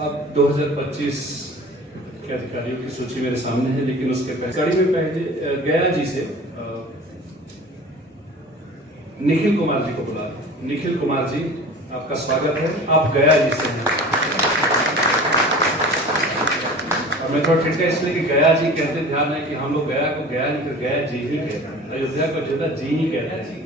अब 2025 के अधिकारियों की सूची मेरे सामने है, लेकिन उसके कड़ी में पहले गया जी से निखिल कुमार जी को बुला रहा हूं। निखिल कुमार जी, आपका स्वागत है। आप गया जी से हैं और मैं थोड़ा ठिठका इसलिए कि गया जी कहते ध्यान है कि हम लोग गया को गया नहीं, फिर गया जी ही कहते हैं। अयोध्या को अयोध्या जी ही कहते हैं।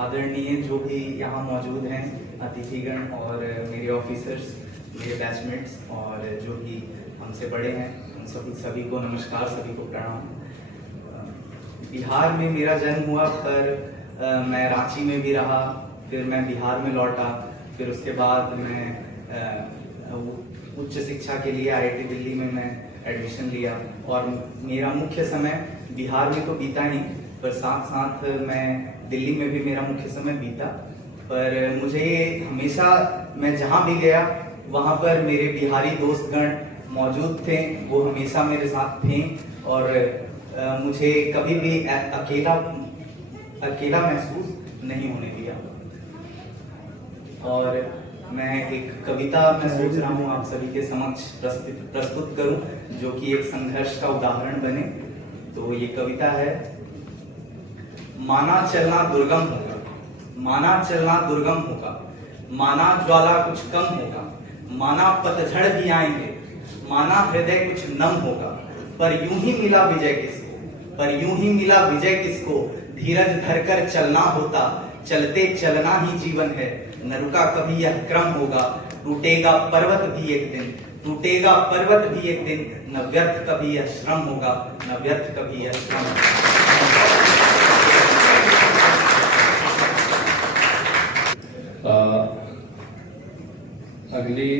आदरणीय जो भी यहाँ मौजूद हैं अतिथिगण और मेरे ऑफिसर्स, मेरे बैचमेट्स और जो भी हमसे बड़े हैं, उन सभी को नमस्कार, सभी को प्रणाम। बिहार में मेरा जन्म हुआ, पर मैं रांची में भी रहा, फिर मैं बिहार में लौटा, फिर उसके बाद मैं उच्च शिक्षा के लिए IIT दिल्ली में मैं एडमिशन लिया और मेरा मुख्य समय बिहार में तो बीता ही, पर साथ साथ मैं दिल्ली में भी मेरा मुख्य समय बीता। पर मुझे हमेशा, मैं जहाँ भी गया वहाँ पर मेरे बिहारी दोस्तगण मौजूद थे, वो हमेशा मेरे साथ थे और मुझे कभी भी अकेला महसूस नहीं होने दिया। और मैं एक कविता मैं सोच रहा हूँ आप सभी के समक्ष प्रस्तुत करूँ, जो कि एक संघर्ष का उदाहरण बने। तो ये कविता है। माना चलना दुर्गम होगा, माना चलना दुर्गम होगा, माना ज्वाला कुछ कम होगा, माना पतझड़ भी आएंगे, माना हृदय कुछ नम होगा, पर यूं ही मिला विजय किसको, पर यूं ही मिला विजय किसको, धीरज धरकर चलना होता, चलते चलना ही जीवन है, न रुका कभी यह क्रम होगा, टूटेगा पर्वत भी एक दिन, टूटेगा पर्वत भी एक दिन, न व्यर्थ कभी यह श्रम होगा, न व्यर्थ कभी यह श्रम होगा। अगली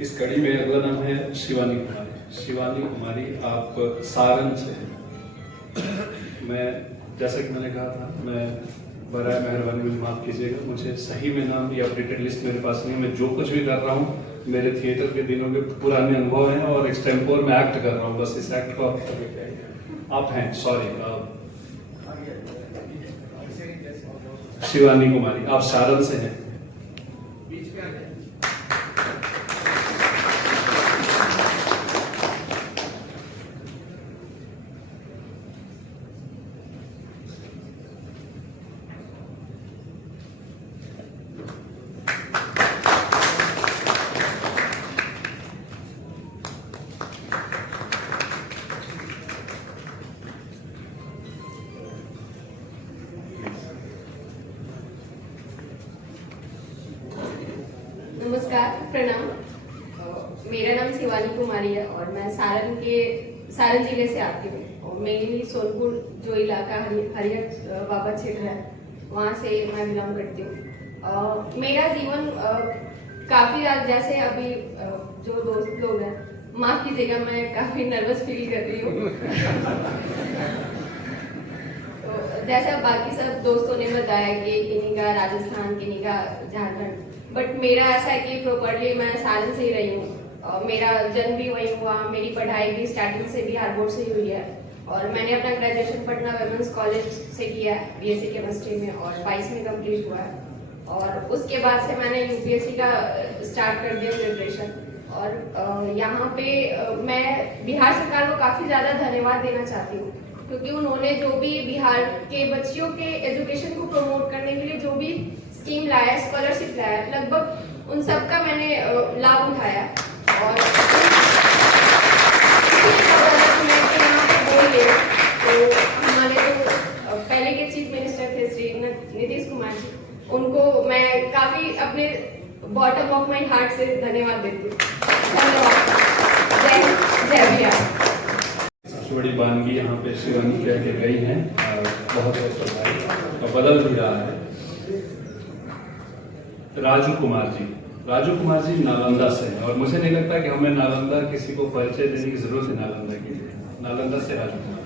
इस कड़ी में अगला नाम है शिवानी कुमारी। शिवानी कुमारी, आप सारण से हैं। मैं जैसा कि मैंने कहा था, मैं बराए मेहरबानी मुझे माफ़ कीजिएगा, मुझे सही में नाम या अपडेटेड लिस्ट मेरे पास नहीं। मैं जो कुछ भी कर रहा हूँ मेरे थिएटर के दिनों के पुराने अनुभव हैं और एक्सटेम्पोर में एक्ट कर रहा हूँ, बस इस एक्ट को आप हैं। सॉरी, शिवानी कुमारी, आप सारण से हैं। नमस्कार, प्रणाम। मेरा नाम शिवानी कुमारी है और मैं सारण जिले से आती हूँ और मेनली सोनपुर जो इलाका हरिहर बाबा क्षेत्र है, वहाँ से मैं बिलोंग करती हूँ। मेरा जीवन काफ़ी, जैसे अभी जो दोस्त लोग हैं, माफ़ कीजिएगा, मैं काफ़ी नर्वस फील कर रही हूँ। तो जैसा बाकी सब दोस्तों ने बताया कि किन्हीं का राजस्थान, किन्हीं का झारखंड, बट मेरा ऐसा है कि प्रॉपरली मैं सारण से ही रही हूँ। मेरा जन्म भी वहीं हुआ, मेरी पढ़ाई भी स्टार्टिंग से बिहार बोर्ड से ही हुई है और मैंने अपना ग्रेजुएशन पटना वुमेन्स कॉलेज से किया है, BSc केमिस्ट्री में, और 22 में कंप्लीट हुआ है। और उसके बाद से मैंने UPSC का स्टार्ट कर दिया प्रिपरेशन। और यहाँ पे मैं बिहार सरकार को काफ़ी ज़्यादा धन्यवाद देना चाहती हूँ, क्योंकि उन्होंने जो भी बिहार के बच्चियों के एजुकेशन को प्रमोट करने के लिए जो भी स्कीम लाया, स्कॉलरशिप लाया, लगभग उन सब का मैंने लाभ उठाया। और तो हमारे जो पहले के चीफ मिनिस्टर थे श्री नीतीश कुमार जी, उनको मैं काफी अपने बॉटम ऑफ माई हार्ट से धन्यवाद देती हूँ। धन्यवाद। जय बिहार। बड़ी वानगी यहाँ पे शिवानी कह के गई हैं, बहुत बहुत बधाई, और बदल भी रहा है। राजू कुमार जी नालंदा से हैं, और मुझे नहीं लगता कि हमें नालंदा किसी को परिचय देने की जरूरत है। नालंदा से राजू कुमार।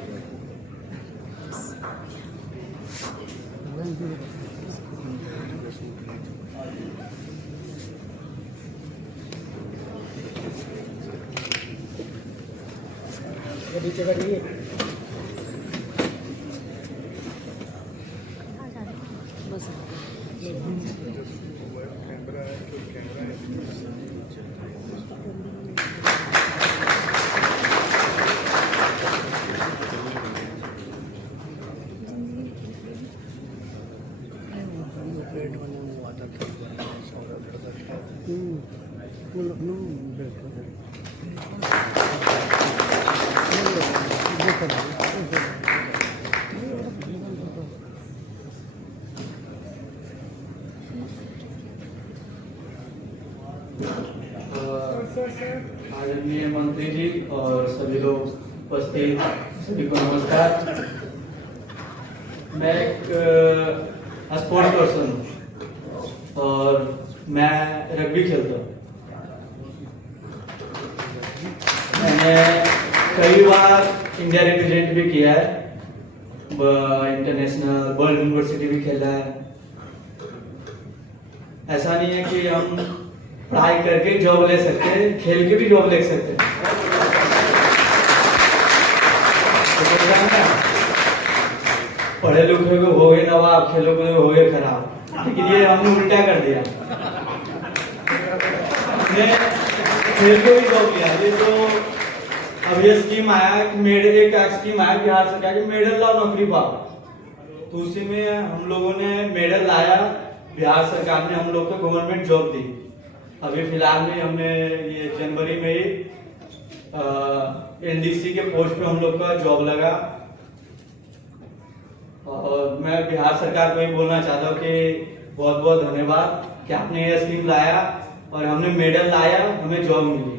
आदरणीय मंत्री जी और सभी लोग उपस्थित, सभी को नमस्कार। मैं एक स्पोर्ट्स पर्सन हूँ और मैं रग्बी खेलता हूँ। मैंने कई बार इंडिया रिप्रेजेंट भी किया है, इंटरनेशनल वर्ल्ड यूनिवर्सिटी भी खेला है। ऐसा नहीं है कि हम पढ़ाई करके जॉब ले सकते हैं, खेल के भी जॉब ले सकते हैं। पढ़े लिखे को हो गए नवाब, खेलों को हो गए खराब, लेकिन ये हमने उल्टा कर दिया। हमने खेल के भी जॉब लिया। ये तो अब ये स्कीम आया कि एक स्कीम आया बिहार सरकार की, मेडल लाओ नौकरी पाओ, तो उसी में हम लोगों ने मेडल लाया। बिहार सरकार ने हम लोग को गवर्नमेंट जॉब दी। अभी फिलहाल में हमने ये जनवरी में ही एलडीसी के पोस्ट पे हम लोग का जॉब लगा। और मैं बिहार सरकार को ये बोलना चाहता हूँ कि बहुत बहुत धन्यवाद कि आपने ये स्कीम लाया और हमने मेडल लाया, हमें जॉब मिली।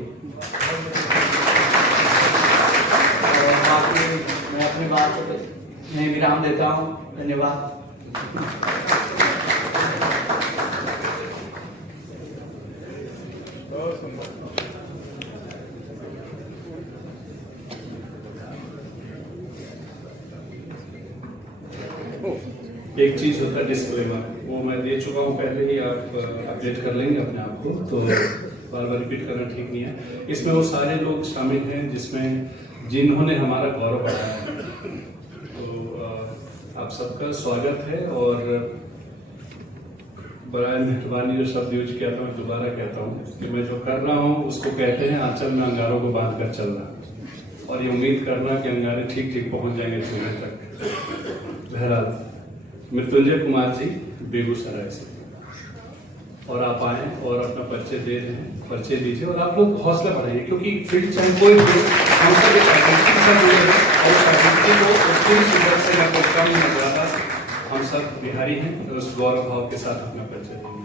और बाकी मैं अपनी बात में विराम देता हूँ। धन्यवाद। एक चीज होता है डिस्क्लेमर, वो मैं दे चुका हूँ पहले ही, आप अपडेट कर लेंगे अपने आप को, तो बार बार रिपीट करना ठीक नहीं है। इसमें वो सारे लोग शामिल हैं जिन्होंने हमारा गौरव बढ़ाया। तो आप सबका स्वागत है, और बड़ा मेहरबानी जो शब्द यूज किया था मैं दोबारा कहता हूँ कि मैं जो कर रहा हूँ उसको कहते हैं आंचल में अंगारों को बांध कर चलना, और ये उम्मीद करना कि अंगारे ठीक ठीक पहुंच जाएंगे चूल्हे तक। बहरहाल मृत्युंजय कुमार जी बेगूसराय से, और आप आए और अपना परिचय दे रहे हैं, परिचय दीजिए और आप लोग हौसला बढ़ाइए, क्योंकि फील्ड चाहे कोई भी हम सब एक आइडेंटिटी से जुड़े हैं, और उस आइडेंटिटी को पूरी शिद्दत से मैं कोई कम नहीं लगाता। हम सब बिहारी हैं, तो उस गौरव भाव के साथ अपना परिचय देंगे।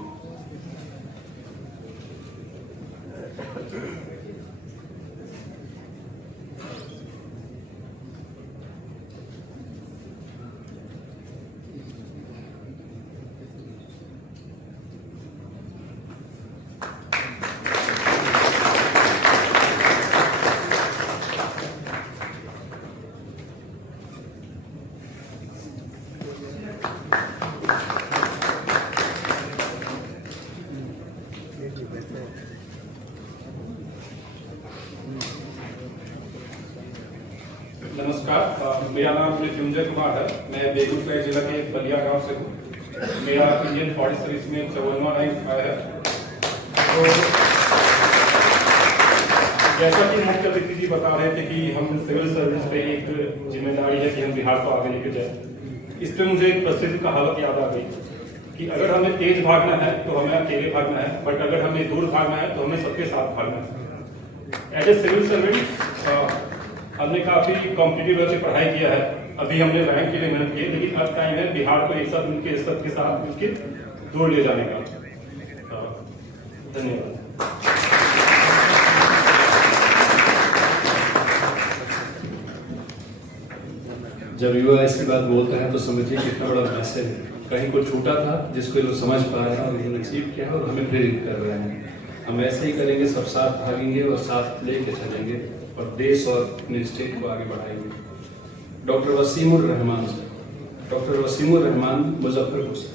नमस्कार, मेरा नाम मृत्युंजय कुमार है। मैं बेगूसराय जिला के बलिया गांव से हूँ। मेरा इंडियन फॉरेस्ट सर्विस में 54वां रैंक आया है। तो जैसा कि मुख्य अतिथि जी बता रहे थे कि हम सिविल सर्विस पे एक जिम्मेदारी है कि हम बिहार को आगे लेके जाए। इस पे मुझे एक प्रसिद्ध कहावत याद आ गई कि अगर हमें तेज भागना है तो हमें अकेले भागना है, बट अगर हमें दूर भागना है तो हमें सबके साथ भागना है। एज ए सिविल सर्वेंट हमने काफी कॉम्पिटिटिव लेवल से पढ़ाई किया है। अभी हमने रैंक के लिए मेहनत की, लेकिन अब टाइम है बिहार को एक साथ मिलकर सबके साथ मिलकर दूर ले जाने का। धन्यवाद। जब युवा ऐसी बात बोलता है तो समझिए कितना बड़ा मैसेज है। कहीं को छूटा था जिसको ये लोग समझ पा रहे हैं और इन्होंने अचीव किया है और हमें प्रेरित कर रहे हैं। हम ऐसे ही करेंगे, सब साथ भागेंगे और साथ लेके चलेंगे और देश और अपने स्टेट को आगे बढ़ाएंगे। डॉक्टर वसीमुर रहमान से, डॉक्टर वसीमुर रहमान मुजफ्फरपुर से।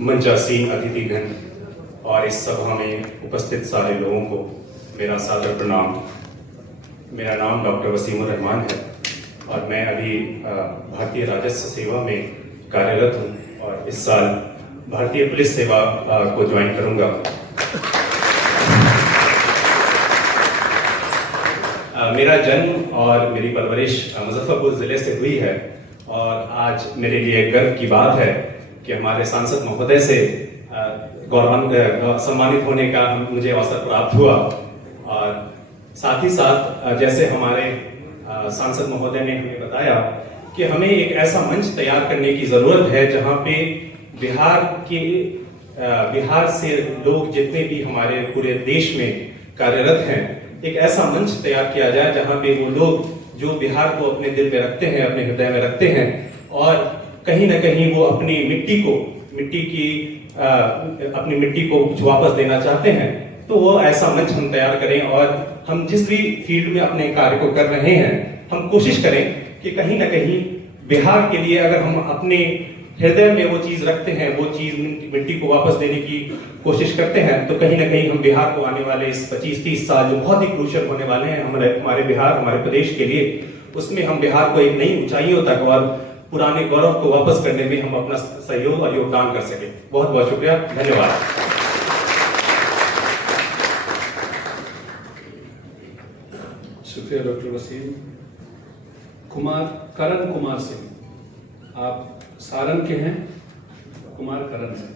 मंचासीन अतिथिगण और इस सभा में उपस्थित सारे लोगों को मेरा सादर प्रणाम। मेरा नाम डॉक्टर वसीमुर रहमान है और मैं अभी भारतीय राजस्व सेवा में कार्यरत हूँ और इस साल भारतीय पुलिस सेवा को ज्वाइन करूँगा। मेरा जन्म और मेरी परवरिश मुजफ्फरपुर ज़िले से हुई है और आज मेरे लिए गर्व की बात है कि हमारे सांसद महोदय से सम्मानित होने का मुझे अवसर प्राप्त हुआ। और साथ ही साथ जैसे हमारे सांसद महोदय ने हमें बताया कि हमें एक ऐसा मंच तैयार करने की जरूरत है जहां पे बिहार से लोग जितने भी हमारे पूरे देश में कार्यरत हैं, एक ऐसा मंच तैयार किया जाए जहां पे वो लोग जो बिहार को अपने दिल में रखते हैं, अपने हृदय में रखते हैं और कहीं ना कहीं वो अपनी मिट्टी को वापस देना चाहते हैं, तो वो ऐसा मंच हम तैयार करें। और हम जिस भी फील्ड में अपने कार्य को कर रहे हैं, हम कोशिश करें कि कहीं ना कहीं बिहार के लिए अगर हम अपने हृदय में वो चीज रखते हैं, वो चीज मिट्टी को वापस देने की कोशिश करते हैं, तो कहीं ना कहीं हम बिहार को आने वाले इस 25-30 साल जो बहुत ही क्रूशियल होने वाले हैं हमारे बिहार, हमारे प्रदेश के लिए, उसमें हम बिहार को एक नई ऊंचाइयों तक और पुराने गौरव को वापस करने में हम अपना सहयोग और योगदान कर सके। बहुत बहुत शुक्रिया, धन्यवाद। शुक्रिया डॉक्टर वसीम। करण कुमार सिंह, आप सारण के हैं। कुमार करण सिंह।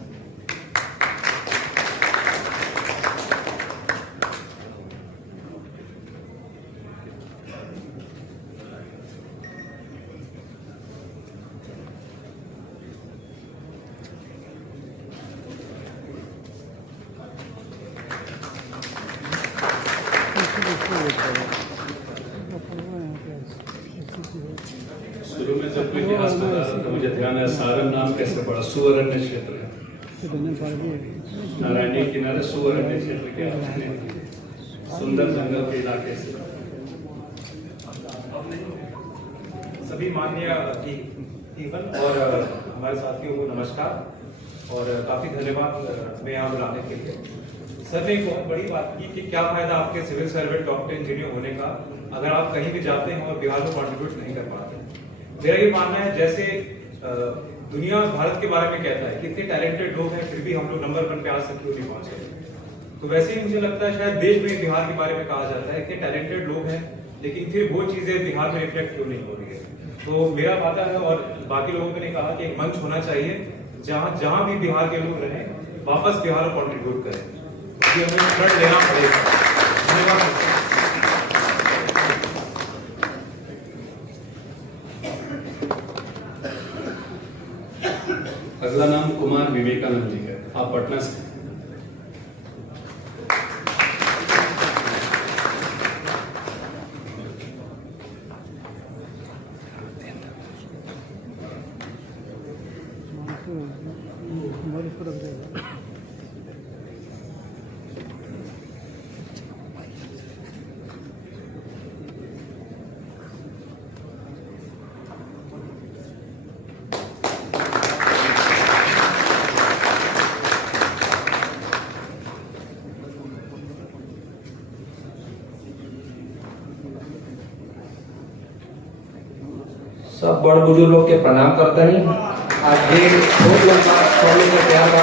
शुरू में जब कोई इतिहास बता रहा था मुझे ध्यान है, सारण नाम कैसे पड़ा? सुअरण्य क्षेत्र है, नारायणी किनारे सुअरण्य क्षेत्र के सुंदर जंगल के इलाके से। सभी माननीय अतिथिगण और हमारे साथियों को नमस्कार और काफी धन्यवाद हमें यहाँ बुलाने के लिए। सर ने एक बहुत बड़ी बात की कि क्या फायदा आपके सिविल सर्वेंट डॉक्टर इंजीनियर होने का अगर आप कहीं भी जाते हैं और बिहार में कॉन्ट्रीब्यूट नहीं कर पाते। मेरा ये मानना है, जैसे दुनिया भारत के बारे में कहता है कि इतने टैलेंटेड लोग हैं फिर भी हम लोग नंबर 1 पे आज तक क्यों नहीं पहुंचे, तो वैसे ही मुझे लगता है शायद देश में बिहार के बारे में कहा जाता है इतने टैलेंटेड लोग हैं लेकिन फिर वो चीजें बिहार में रिफ्लेक्ट क्यों नहीं हो रही है। तो मेरा वादा है और बाकी लोगों ने कहा कि एक मंच होना चाहिए जहां भी बिहार के लोग रहें, वापस बिहार को कॉन्ट्रीब्यूट करें, ये हमें फ्रंट लेना पड़ेगा। धन्यवाद। अगला नाम कुमार विवेकानंद जी का, आप पटना से। सब बड़ बुजुर्ग लोग के प्रणाम करते हैं। ढेर बहुत लोग बा, सब लोग के प्यार बा।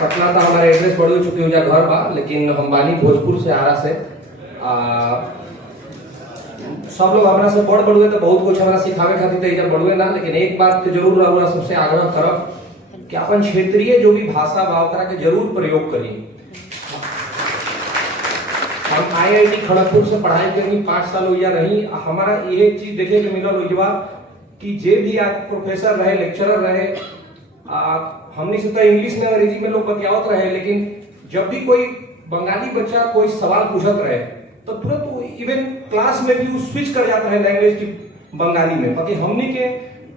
पटना था हमारे एड्रेस बढ़ चुकी हो जा घर बा, लेकिन हम बानी भोजपुर से आरा से। सब लोग हमारा से बड़ बढ़ुए तो बहुत कुछ हमारा सिखावे खातिर तैयार बढ़ुए ना, लेकिन एक बात तो जरूर रहुआ सबसे आग्रह करब कि अपन क्षेत्रीय जो भी भाषा बा ओकरा के जरूर प्रयोग करी। हम IIT खड़गपुर से पढ़ाई करी, 5 साल हुआ रही। हमारा ये चीज देखे के मिलल हुआ कि जे भी आज प्रोफेसर रहे, लेक्चरर रहे, हमने से तो इंग्लिश में अंग्रेजी में लोग बतियावत रहे, लेकिन जब भी कोई बंगाली बच्चा कोई सवाल पूछत रहे तो तुरंत इवन क्लास में भी वो स्विच कर जाता है लैंग्वेज की बंगाली में, ताकि हमने के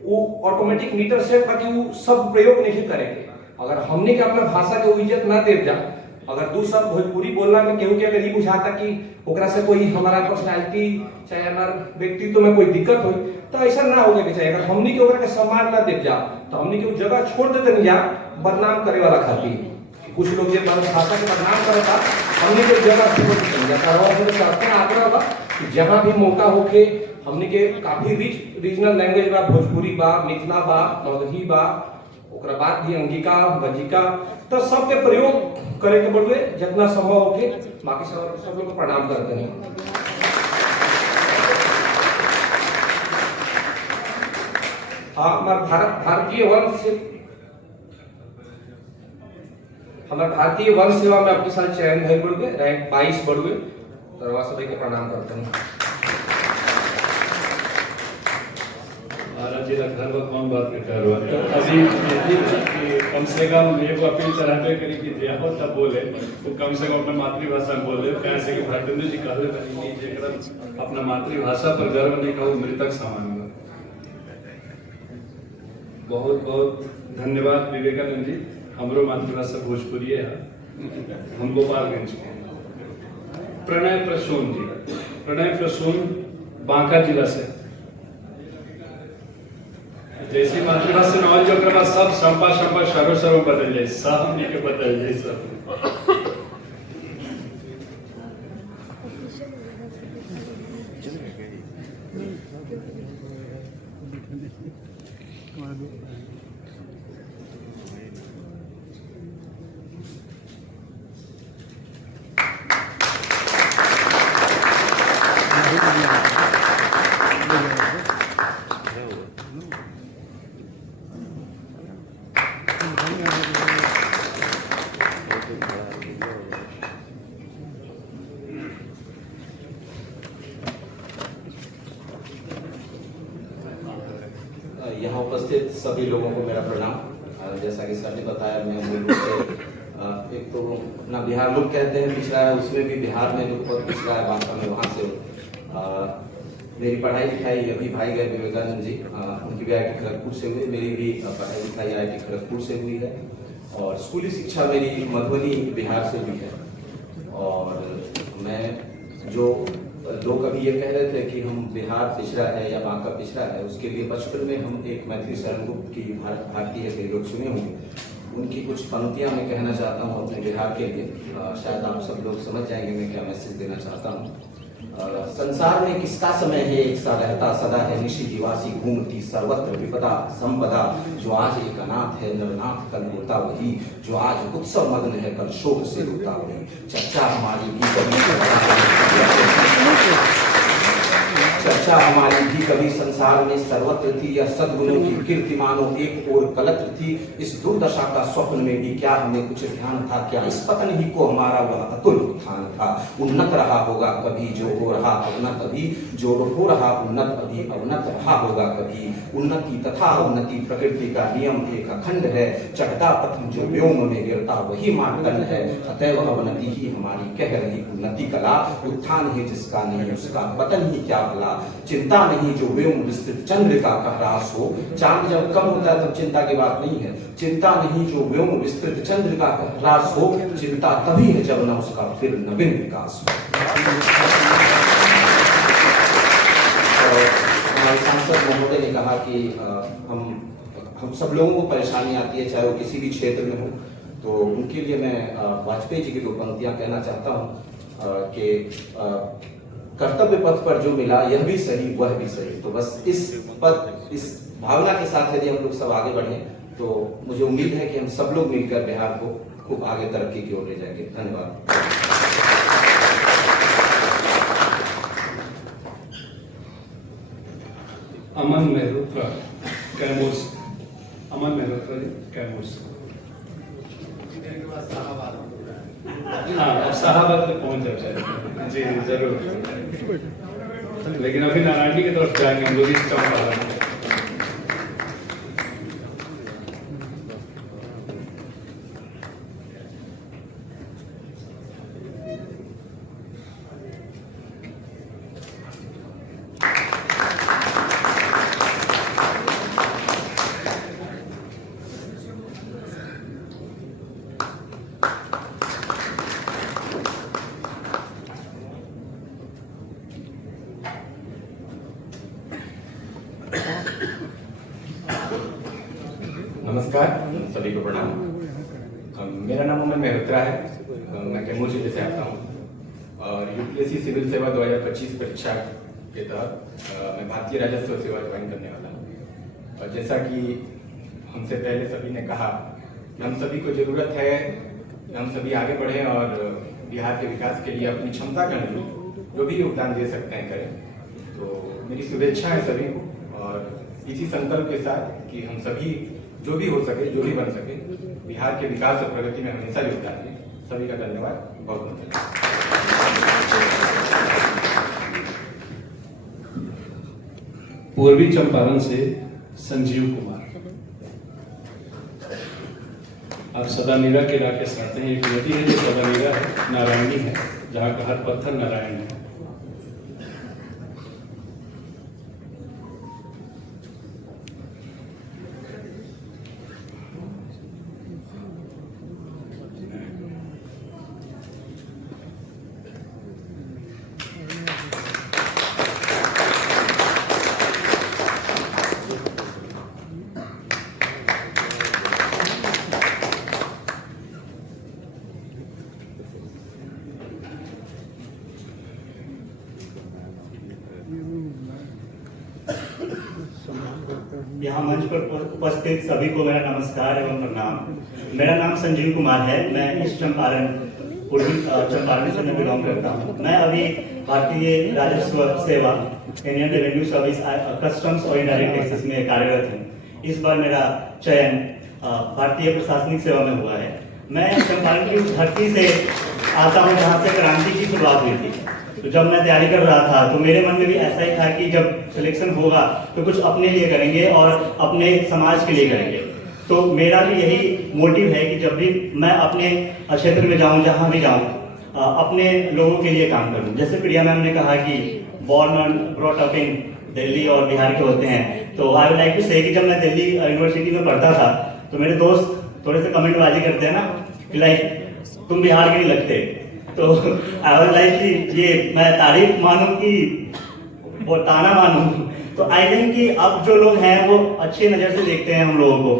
वो ऑटोमेटिक मीटर सेट ताकि वो सब प्रयोग नहीं करेंगे। अगर हमने के अपना भाषा के इज्जत ना दे जा, अगर दू सब भोजपुरी बोलना में केहू के अगर ये बुझाता कि ओकरा से कोई हमारा पर्सनालिटी चाहे हमारा व्यक्तित्व में कोई दिक्कत हो, तो ऐसा ना होने के चाहिए। अगर हमने के ओकरा के सम्मान ना दे जा तो हमने के जगह छोड़ देते नहीं जा बदनाम करे वाला खातिर। कुछ लोग जो भाषा के बदनाम करता, हमने के जगह छोड़ देते जाता है। आग्रह बा कि जहां भी मौका होके हमने के काफी रिच रीजनल लैंग्वेज बा, भोजपुरी बा, मिथिला बा, मगही बा, ओकरा बाद भी अंगिका, बजिका, तो सबके प्रयोग करे के बढ़े जितना संभव होके। बाकी सब लोग को प्रणाम करते हैं। हमारे भारतीय वन सेवा में अपने साल चयन भइल बढ़ुए, रैंक 22 बढ़ुए, तो सभी के प्रणाम करते हैं। महाराज जी का घर पर कौन बात करता है? अभी कम से कम ये को अपील चलाते करी कि दिया हो तब बोले तो कम से कम अपना मातृभाषा में बोले। कैसे कि भरतंदु जी कहले बनी कि जेकर अपना मातृभाषा पर गर्व नहीं कहो मृतक समान हो। बहुत बहुत धन्यवाद विवेकानंद जी। हमरो मातृभाषा भोजपुरी है, हम गोपालगंज के। प्रणय प्रसून जी, प्रणय प्रसून बांका जिला से। जैसी मातृभाषा नॉलेज ओकरा बाद सब संपा सर्व बदल जाए, सब हमनी के बदल जाए सब। यहाँ उपस्थित सभी लोगों को मेरा प्रणाम। जैसा कि सर ने बताया, मैं मूल रूप से एक तो अपना बिहार लोग कहते हैं पिछड़ा है, उसमें भी बिहार में जो बहुत पिछड़ा है बांका में, वहाँ से मेरी पढ़ाई लिखाई अभी भाई गए विवेकानंद जी, उनकी भी IIT खड़गपुर से हुई, मेरी भी पढ़ाई लिखाई IIT खड़गपुर से हुई है, और स्कूली शिक्षा मेरी मधुबनी बिहार से हुई है। और मैं जो लोग अभी ये कह रहे थे कि हम बिहार पिछड़ा है या बांका पिछड़ा है, उसके लिए बचपन में हम एक मैथिली शरण गुप्त की भारतीय के लोग सुने होंगे, उनकी कुछ पंक्तियां मैं कहना चाहता हूँ अपने बिहार के लिए। शायद आप सब लोग समझ जाएंगे मैं क्या मैसेज देना चाहता हूँ। संसार में किसका समय है एक सा रहता सदा है, निशि दिवासी घूमती सर्वत्र विपदा संपदा, जो आज एक अनाथ है नरनाथ कल होता वही, जो आज उत्सव मग्न है कल शोक से रोता वही। चर्चा हमारी भी चर्चा हमारी भी कभी संसार में सर्वत्र थी, यह सद्गुणों की कीर्ति मानो एक और कलत्र थी। इस दुर्दशा का स्वप्न में भी क्या हमें कुछ ध्यान था, क्या इस पतन ही को हमारा वह अतुल उत्थान था। उन्नत रहा होगा कभी जो हो रहा अवनत अभी, जो हो रहा उन्नत अभी अवनत रहा होगा कभी। उन्नति तथा अवनति प्रकृति का नियम एक अखंड है, चढ़ता पतन जो व्योम में गिरता वही मानदंड है। अतएव अवनति ही हमारी कह रही उन्नति कला, उत्थान है जिसका नहीं उसका पतन ही क्या भला। चिंता नहीं जो व्योम विस्तृत चंद्र का ह्रास हो, चांद जब कम होता है तब चिंता की बात नहीं है। चिंता नहीं जो व्योम विस्तृत चंद्र का ह्रास हो, चिंता तभी है जब न उसका फिर नवीन विकास हो। हमारे सांसद महोदय ने कहा कि हम सब लोगों को परेशानी आती है, चाहे वो किसी भी क्षेत्र में हो, तो उनके लिए मैं वाजपेयी जी की 2 पंक्तियां कहना चाहता हूँ कि कर्तव्य पथ पर जो मिला यह भी सही वह भी सही। तो बस इस भावना के साथ यदि हम लोग सब आगे बढ़ें तो मुझे उम्मीद है कि हम सब लोग मिलकर बिहार को खूब आगे तरक्की की ओर ले जाएंगे। धन्यवाद। अमन मेहरोत्रा कैमूर से। अमन मेहरोत्रा जी कैमूर से। हाँ, अब शाहबाद तक पहुंच जाए। जी जरूर। लेकिन अभी नारायणी की तरफ जाएंगे हम लोग इस चंपारण। नमस्कार, सभी को प्रणाम। मेरा नाम अमन मेहरोत्रा है। मैं कैमूर जिले से आता हूँ और यूपीएससी सिविल सेवा 2025 परीक्षा के तहत मैं भारतीय राजस्व सेवा ज्वाइन करने वाला हूँ। और जैसा कि हमसे पहले सभी ने कहा कि हम सभी को जरूरत है कि हम सभी आगे बढ़ें और बिहार के विकास के लिए अपनी क्षमता के अनुरूप जो भी योगदान दे सकते हैं करें। तो मेरी शुभेच्छा है सभी को और इसी संकल्प के साथ कि हम सभी जो भी हो सके, जो भी बन सके, बिहार के विकास और प्रगति में हमेशा योगदान दें। सभी का धन्यवाद, बहुत बहुत धन्यवाद। पूर्वी चंपारण से संजीव कुमार। आप सदानीरा के इलाके से आते हैं। एक नदी है जो सदानीरा है, नारायणी है, जहाँ का हर पत्थर नारायण है। यहाँ मंच पर उपस्थित सभी को मेरा नमस्कार एवं प्रणाम। मेरा नाम संजीव कुमार है। मैं ईस्ट चंपारण पूर्वी चंपारण से मैं बिलोंग करता हूँ। मैं अभी भारतीय राजस्व सेवा इंडियन रेवेन्यू सर्विस कस्टम्स और इनडायरेक्ट टैक्सेस में कार्यरत हूँ। इस बार मेरा चयन भारतीय प्रशासनिक सेवा में हुआ है। मैं चंपारण की उस धरती से आता हूँ जहाँ से क्रांति की शुरुआत हुई थी। तो जब मैं तैयारी कर रहा था तो मेरे मन में भी ऐसा ही था कि जब सिलेक्शन होगा तो कुछ अपने लिए करेंगे और अपने समाज के लिए करेंगे। तो मेरा भी यही मोटिव है कि जब भी मैं अपने क्षेत्र में जाऊं, जहां भी जाऊं, अपने लोगों के लिए काम करूं। जैसे प्रिया मैम ने कहा कि born and brought up in Delhi और बिहार के होते हैं, तो आई वुड लाइक टू से कि जब मैं दिल्ली यूनिवर्सिटी में पढ़ता था तो मेरे दोस्त थोड़े से कमेंटबाजी करते हैं ना कि लाइक तुम बिहार के नहीं लगते। तो आई वुड लाइक कि ये मैं तारीफ मानूं कि वो ताना मानूं। तो आई थिंक कि अब जो लोग हैं वो अच्छी नज़र से देखते हैं हम लोगों को,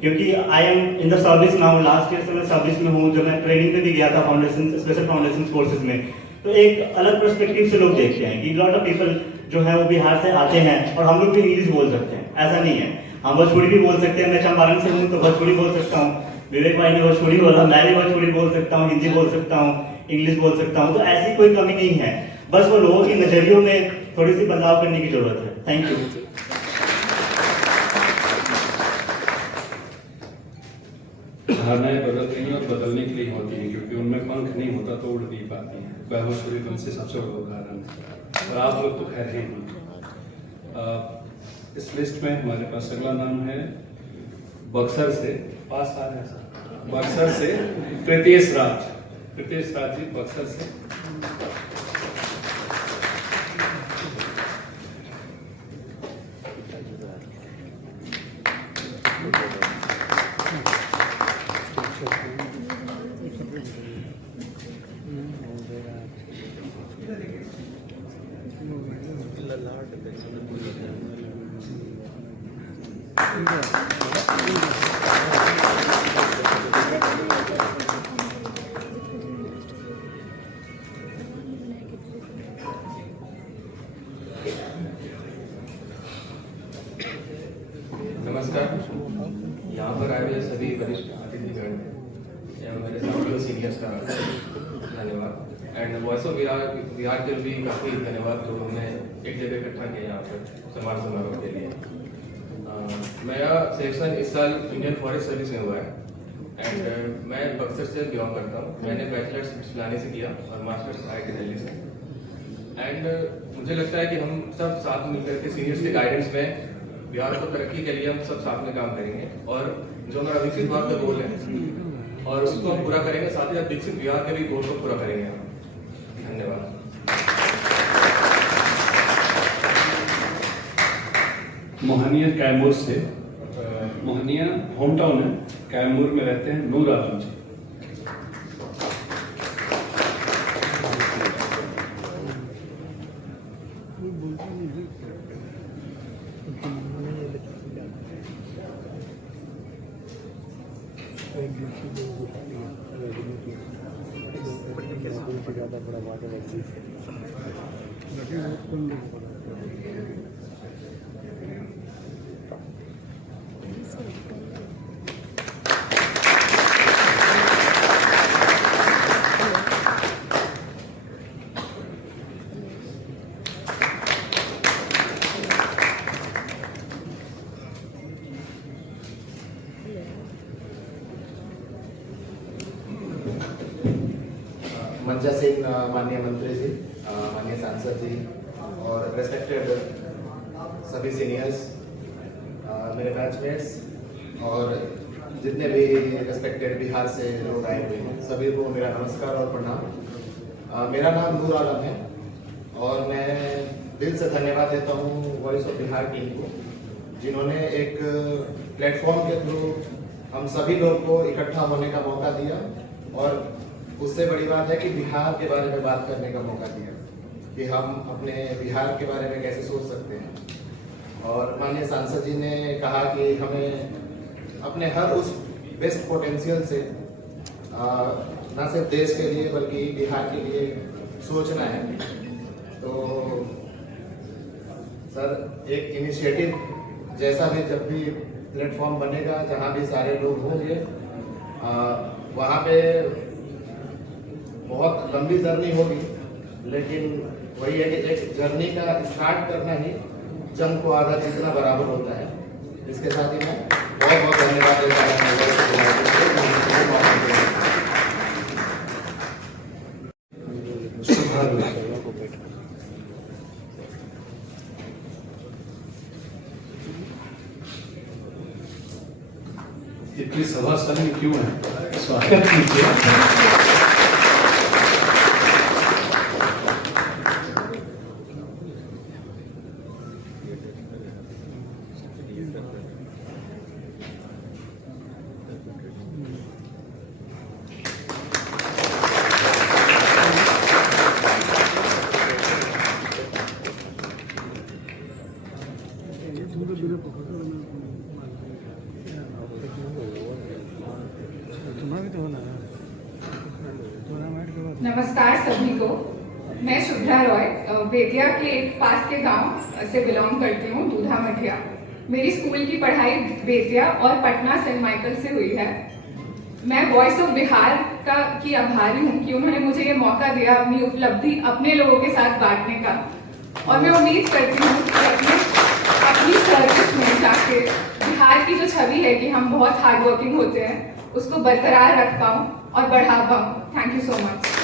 क्योंकि I am in the service now. Last year से मैं सर्विस में हूँ। जब मैं ट्रेनिंग में भी गया था फाउंडेशन स्पेशल फाउंडेशन कोर्सेज में, तो एक अलग पर्सपेक्टिव से लोग देखते हैं कि लॉट ऑफ पीपल जो है वो बिहार से आते हैं और हम लोग भी इंग्लिश बोल सकते हैं। ऐसा नहीं है, हम भोजपुरी भी बोल सकते हैं। मैं चंपारण से हूँ तो भोजपुरी बोल सकता हूँ। विवेक भाई ने भोजपुरी बोला, मैं भी भोजपुरी बोल सकता हूँ, हिंदी बोल सकता हूँ, इंग्लिश बोल सकता हूँ। तो ऐसी कोई कमी नहीं है, बस वो लोगों की नजरियों में थोड़ी सी बदलाव करने की जरूरत है। Thank you. धारणाएं बदलती हैं और बदलने के लिए होती हैं, क्योंकि उनमें पंख नहीं होता तो उड़ नहीं पाती हैं। वैभवश्वरी वंश से सबसे बड़ा उदाहरण है और आप लोग तो खैर हैं ही। इस लिस्ट में हमारे पास अगला नाम है बक्सर से, पास आ रहे हैं सर, बक्सर से प्रीतेश राज। प्रीतेश राज जी बक्सर से। अतिथिगण एवं मेरे साथियों सीनियर्स का धन्यवाद एंड वॉइस ऑफ बिहार के भी काफ़ी धन्यवाद जो हमने एक जगह इकट्ठा किया यहाँ पर समाज समारोह के लिए। मेरा सिलेक्शन इस साल इंडियन फॉरेस्ट सर्विस में हुआ है एंड मैं बक्सर से बिलोंग करता हूँ। मैंने बैचलर्स पिछलाने से किया और मास्टर्स IIT दिल्ली से एंड मुझे लगता है कि हम सब साथ मिलकर के सीनियर्स के गाइडेंस में बिहार को तरक्की के लिए हम सब साथ में काम करेंगे और जो हमारा विकसित भारत का गोल है और उसको हम पूरा करेंगे, साथ ही साथ विकसित बिहार के भी गोल को पूरा करेंगे। धन्यवाद। मोहनिया कैमूर से, मोहनिया होम टाउन है, कैमूर में रहते हैं नूर आलम जी। मंजा सिंह, माननीय मंत्री जी, माननीय सांसद जी और रेस्पेक्टेड सभी सीनियर्स, मेरे बैचमेट्स और जितने भी रेस्पेक्टेड बिहार से लोग आए हुए हैं सभी को मेरा नमस्कार और प्रणाम। मेरा नाम नूर आलम है और मैं दिल से धन्यवाद देता हूँ वॉइस ऑफ बिहार टीम को, जिन्होंने एक प्लेटफॉर्म के थ्रू हम सभी लोग को इकट्ठा होने का मौका दिया और उससे बड़ी बात है कि बिहार के बारे में बात करने का मौका दिया कि हम अपने बिहार के बारे में कैसे सोच सकते हैं। और माननीय सांसद जी ने कहा कि हमें अपने हर उस बेस्ट पोटेंशियल से न सिर्फ देश के लिए बल्कि बिहार के लिए सोचना है। तो सर, एक इनिशिएटिव जैसा भी जब भी प्लेटफॉर्म बनेगा जहाँ भी सारे लोग होंगे वहाँ पे बहुत लंबी जर्नी होगी, लेकिन वही है कि एक जर्नी का स्टार्ट करना ही जंग को आधा जीतना बराबर होता है। इसके साथ ही मैं बहुत बहुत धन्यवाद देता इतनी सभा सभी क्यों है? स्वागत कीजिए। नमस्कार सभी को। मैं शुभ्रा रॉय बेतिया के पास के गांव से बिलोंग करती हूँ, दूधा मठिया। मेरी स्कूल की पढ़ाई बेतिया और पटना सेंट माइकल से हुई है। मैं वॉइस ऑफ बिहार की आभारी हूँ कि उन्होंने मुझे ये मौका दिया अपनी उपलब्धि अपने लोगों के साथ बांटने का, और मैं उम्मीद करती हूँ कि अपनी सर्विस में जाके बिहार की जो छवि है कि हम बहुत हार्ड वर्किंग होते हैं उसको बरकरार रख पाऊँ और बढ़ा पाऊँ। Thank you so much.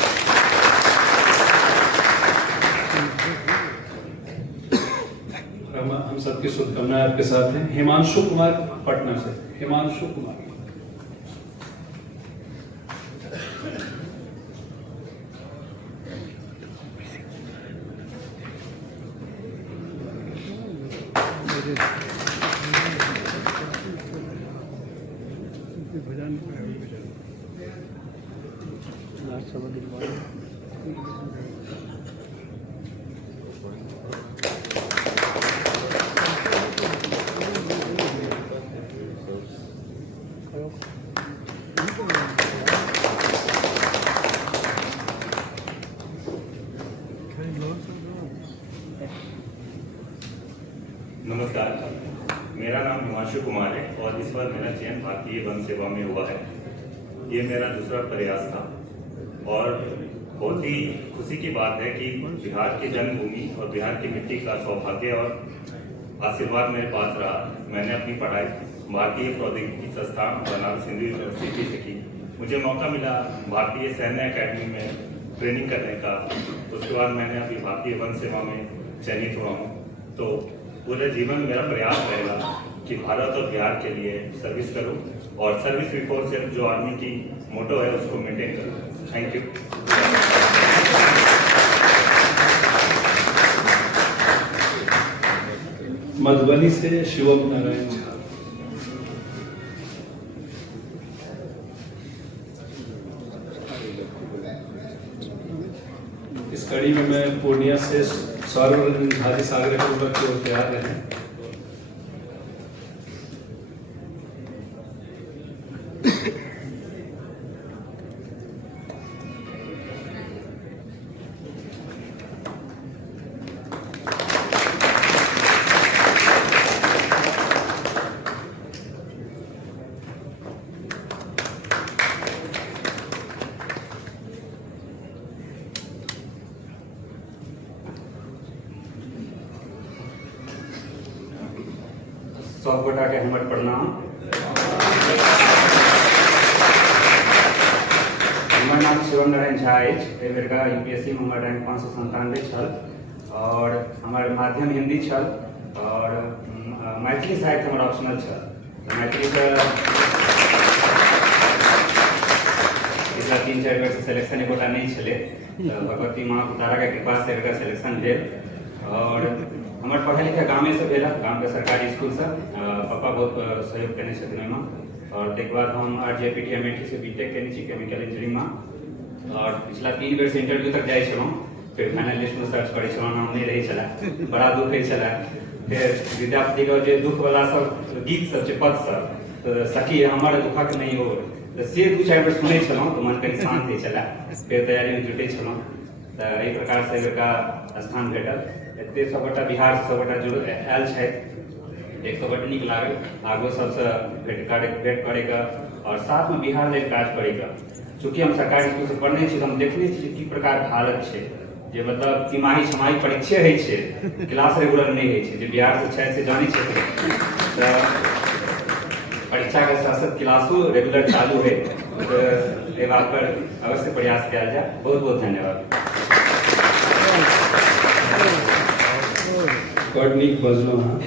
हम सबकी शुभकामनाएं आपके साथ हैं। हिमांशु कुमार पटना से, हिमांशु कुमार। नमस्कार, मेरा नाम हिमांशु कुमार है और इस बार मेरा चयन भारतीय वन सेवा में हुआ है। ये मेरा दूसरा प्रयास था और बहुत ही खुशी की बात है कि बिहार की जन्मभूमि और बिहार की मिट्टी का सौभाग्य और आशीर्वाद मेरे पास रहा। मैंने अपनी पढ़ाई भारतीय प्रौद्योगिकी संस्थान बनारस हिंदू यूनिवर्सिटी से की। मुझे मौका मिला भारतीय सैन्य अकेडमी में ट्रेनिंग करने का। उसके बाद मैंने अभी भारतीय वन सेवा में चयनित हुआ हूँ। तो पूरे जीवन मेरा प्रयास रहेगा कि भारत और बिहार के लिए सर्विस करूं और सर्विस बिफोर सेल्फ जो आर्मी की मोटो है उसको मेंटेन करूं। Thank you. मधुबनी से शिवम नारायण झा। इस कड़ी में मैं पूर्णिया से सौरभ रंजन झा जी से आग्रह करूंगा कि वो तैयार रहें। सब गोटा के हमर प्रणाम। हमर नाम शिवम नारायण झा अछि। एहि बेरका यूपीएससी में हमर रैंक 597 छल और हमर माध्यम हिंदी छल और मैथिली साहित्य हमर ऑप्शनल छल। मैथिली से पिछला 3-4 बेर से सिलेक्शन एकोटा नहीं छलै, भगवती माँ उतारा के कृपा से एकर सिलेक्शन भेल। और हमार पढ़ाई लिखाई गाँव से भेल, गाँव के सरकारी स्कूल से। पापा बहुत सहयोग केने छथिन ओहिमे। और ताहिके बाद हम RJPT MIT से BTech केने छी केमिकल इंजीनियरिंग में। और पिछला 3 बेर से इंटरव्यू तक जाइ छलहुँ, फिर फाइनल लिस्ट में सर्च करै छलहुँ, नाम नहीं रही छलै, बड़ा दुख होइ छलै। फिर विद्यापति के जे दुख वाला सब गीत सब छै पद सब, तो सखी हमर दुखक नहीं हो, तो से 2-4 बेर सुनै छलहुँ तो मन कनि शांत होइ छलै। फिर तैयारी में जुटै छलहुँ तो एहि प्रकार से एकर स्थान भेटल। एते सब गोटा बिहार से सब गोटा जुड़ आयल छथि, देख कऽ बड्ड नीक लागल। आगू सबसे भेट करे का और साथ में बिहार लेल काज करे का। चूँकि हम सरकारी स्कूल से पढ़ने छी, हम देखने छी की प्रकार हालत छै, जे मतलब तिमाही छमाही परीक्षे होइ छै, क्लास रेगुलर नहीं होइ छै। जे बिहार से छथि से जानै छथिन, तो परीक्षा के साथ साथ क्लासो रेगुलर चालू है। तो एहि बात पर अवश्य प्रयास कयल जाए। बहुत बहुत धन्यवाद। बड़ नीक बजलहुँ अहाँ।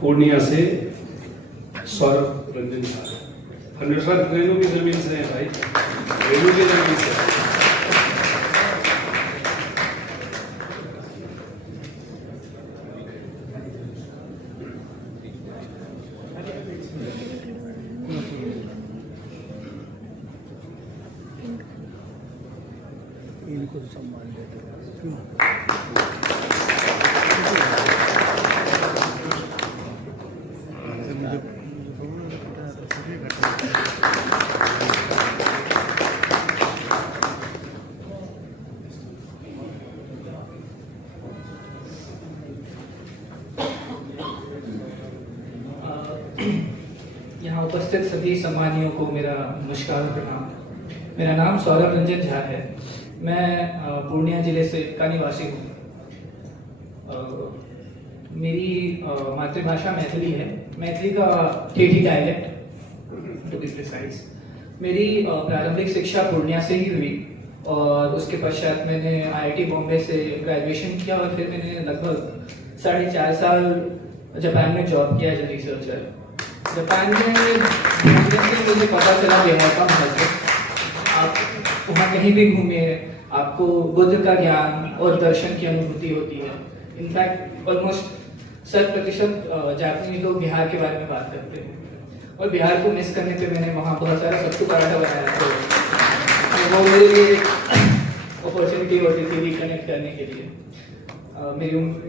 पूर्णिया से सौरभ रंजन झा। 100% रेणु की जमीन से है भाई, रेणु की जमीन से। इनको सम्मान देते हैं। यहाँ उपस्थित सभी सम्मानियों को मेरा नमस्कार और प्रणाम। मेरा नाम सौरभ रंजन झा है। मैं पूर्णिया जिले से का निवासी हूँ। मेरी मातृभाषा मैथिली है। मैथिली का ठेठी डायलेक्ट टू बी प्रिसाइज। मेरी प्रारंभिक शिक्षा पूर्णिया से ही हुई और उसके पश्चात मैंने IIT बॉम्बे से ग्रेजुएशन किया और फिर मैंने लगभग 4.5 साल जापान में जॉब किया एज ए रिसर्चर। जापान में मुझे पता चला बिहार का महत्व। आप वहाँ कहीं भी घूमिए, आपको बुद्ध का ज्ञान और दर्शन की अनुभूति होती है। इनफैक्ट ऑलमोस्ट 100% जापानीज लोग बिहार के बारे में बात करते हैं और बिहार को मिस करने पे मैंने वहाँ बहुत सारा सत्तू पराठा बनाया था। वो मेरे लिए अपॉर्चुनिटी होती थी रिकनेक्ट करने के लिए।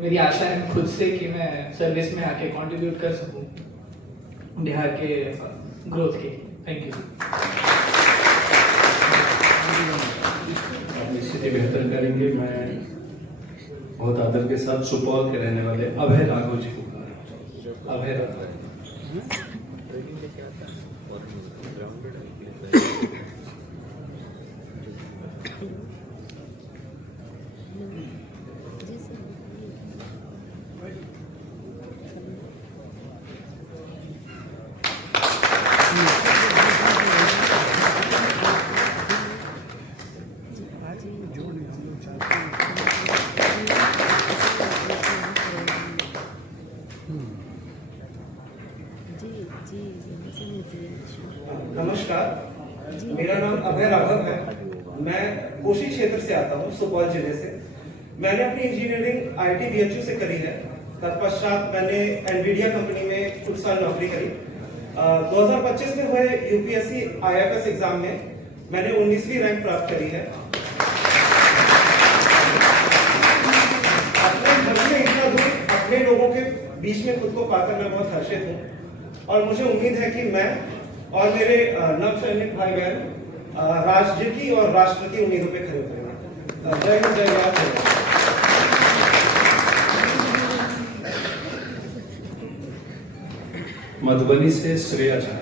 मेरी आशा है खुद से कि मैं सर्विस में आके कंट्रीब्यूट कर सकूं बिहार के ग्रोथ के। Thank you. आप स्थिति बेहतर करेंगे। मैं बहुत आदर के साथ सुपौल के रहने वाले अभय राघव जी को। अभय राघव। नमस्कार, मेरा नाम अभय राघव है। मैं कोशी क्षेत्र से आता हूँ, सुपौल जिले से। मैंने अपनी इंजीनियरिंग IIT BHU से करी है। तत्पश्चात मैंने एनवीडिया कंपनी में कुछ साल नौकरी करी। 2025 में हुए UPSC IFS एग्जाम में मैंने 19वीं रैंक प्राप्त करी है। अपने घर से इतना दूर अपने लोगों के बीच में खुद को पाकर मैं बहुत हर्षित हूँ और मुझे उम्मीद है कि मैं और मेरे नवसैनिक भाई बहन राज्य की और राष्ट्र की उम्मीदों पे खरे उतरेंगे। जय हिंद, जय भारत, जय भारत। मधुबनी से श्रेया झा।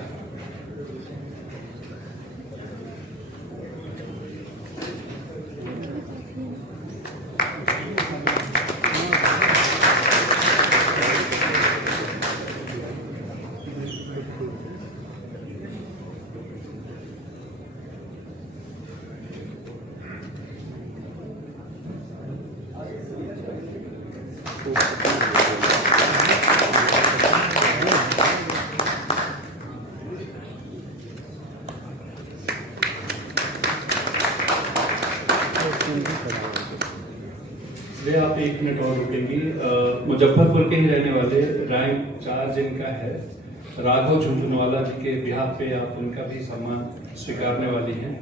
आप 1 मिनट और रुकेंगी। मुजफ्फरपुर के ही रहने वाले रैंक 4 जिनका है राघव झुंझुनवाला जी के बिहार पे आप उनका भी सम्मान स्वीकारने वाली हैं।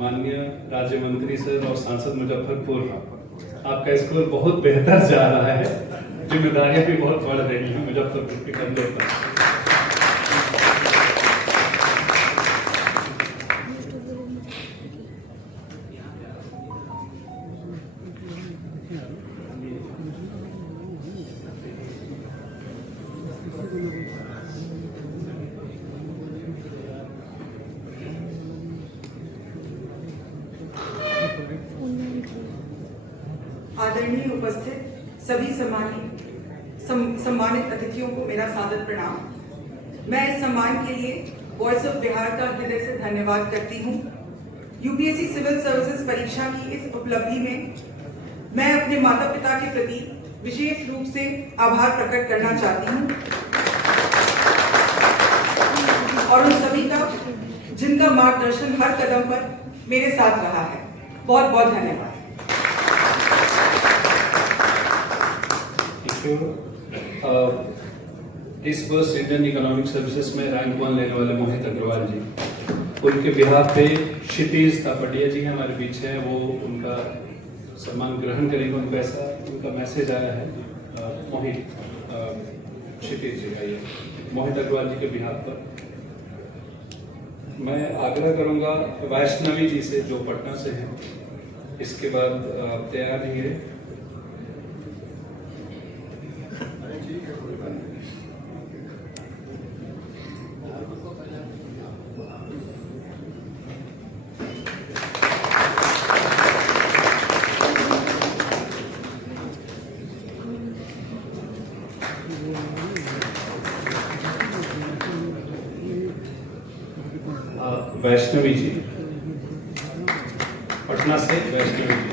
माननीय राज्य मंत्री सर और सांसद मुजफ्फरपुर, आपका स्कूल बहुत बेहतर जा रहा है, जिम्मेदारियां भी बहुत बढ़ रही हैं मुजफ्फरपुर के कंधे पर। आदरणीय उपस्थित सभी सम्मानित अतिथियों को मेरा सादर प्रणाम। मैं इस सम्मान के लिए वॉइस ऑफ बिहार का हृदय से धन्यवाद करती हूँ। UPSC सिविल सर्विसेज परीक्षा की इस उपलब्धि में मैं अपने माता पिता के प्रति विशेष रूप से आभार प्रकट करना चाहती हूँ और उन सभी का जिनका मार्गदर्शन हर कदम पर मेरे साथ रहा है। बहुत बहुत धन्यवाद। इस वर्ष इंडियन इकोनॉमिक सर्विसेज में रैंक 1 लेने वाले मोहित अग्रवाल जी, उनके बिहार पे क्षितिज तापड़िया जी हमारे बीच है, वो उनका सम्मान ग्रहण करेंगे। उनको ऐसा उनका मैसेज आया है मोहित क्षितिज जी का, ये मोहित अग्रवाल जी के बिहार पर। मैं आग्रह करूंगा वैष्णवी जी से जो पटना से हैं, इसके बाद तैयार रहिए। वैष्णवी जी पटना से, वैष्णवी जी।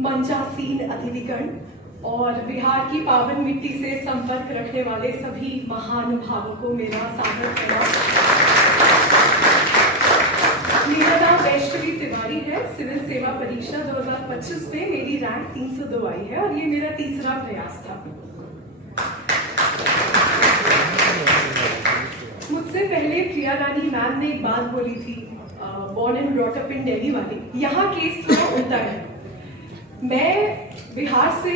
मंचासीन अतिथिगण, और बिहार की पावन मिट्टी से संपर्क रखने वाले सभी महानुभावों को मेरा सादर प्रणाम। मेरा नाम वैष्णवी तिवारी है। सिविल सेवा परीक्षा 2025 में मेरी रैंक 302 आई है और ये मेरा तीसरा प्रयास था। मुझसे पहले प्रिया रानी मैम ने एक बात बोली थी, born and brought up in Delhi वाली। यहाँ केस थोड़ा उल्टा है। मैं बिहार से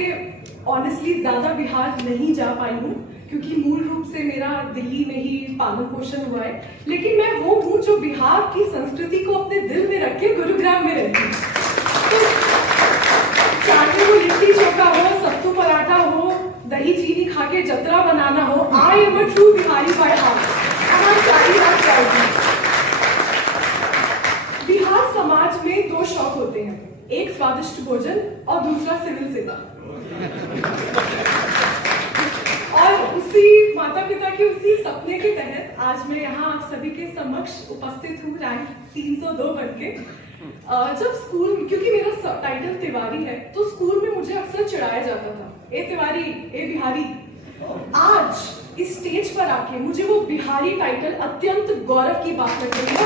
ऑनेस्टली ज्यादा बिहार नहीं जा पाई हूँ क्योंकि मूल रूप से मेरा दिल्ली में ही पालन पोषण हुआ है, लेकिन मैं वो हूँ जो बिहार की संस्कृति को अपने दिल में रख के गुरुग्राम में रहती हूँ। तो चाहे वो लिट्टी चोखा हो, सत्तू पराठा हो, दही चीनी खा के जतरा बनाना हो, I am a true Bihari by heart. Bihar समाज में दो शौक होते हैं, एक स्वादिष्ट भोजन और दूसरा सिविल सेवा। और उसी माता पिता के उसी सपने के तहत आज मैं यहाँ आप सभी के समक्ष उपस्थित हूँ, रैंक 302 बनके। जब स्कूल, क्योंकि मेरा टाइटल तिवारी है, तो स्कूल में मुझे अक्सर चिढ़ाया जाता था, ए तिवारी, ए बिहारी। आज इस स्टेज पर आके मुझे वो बिहारी टाइटल अत्यंत गौरव की बात लग रही है।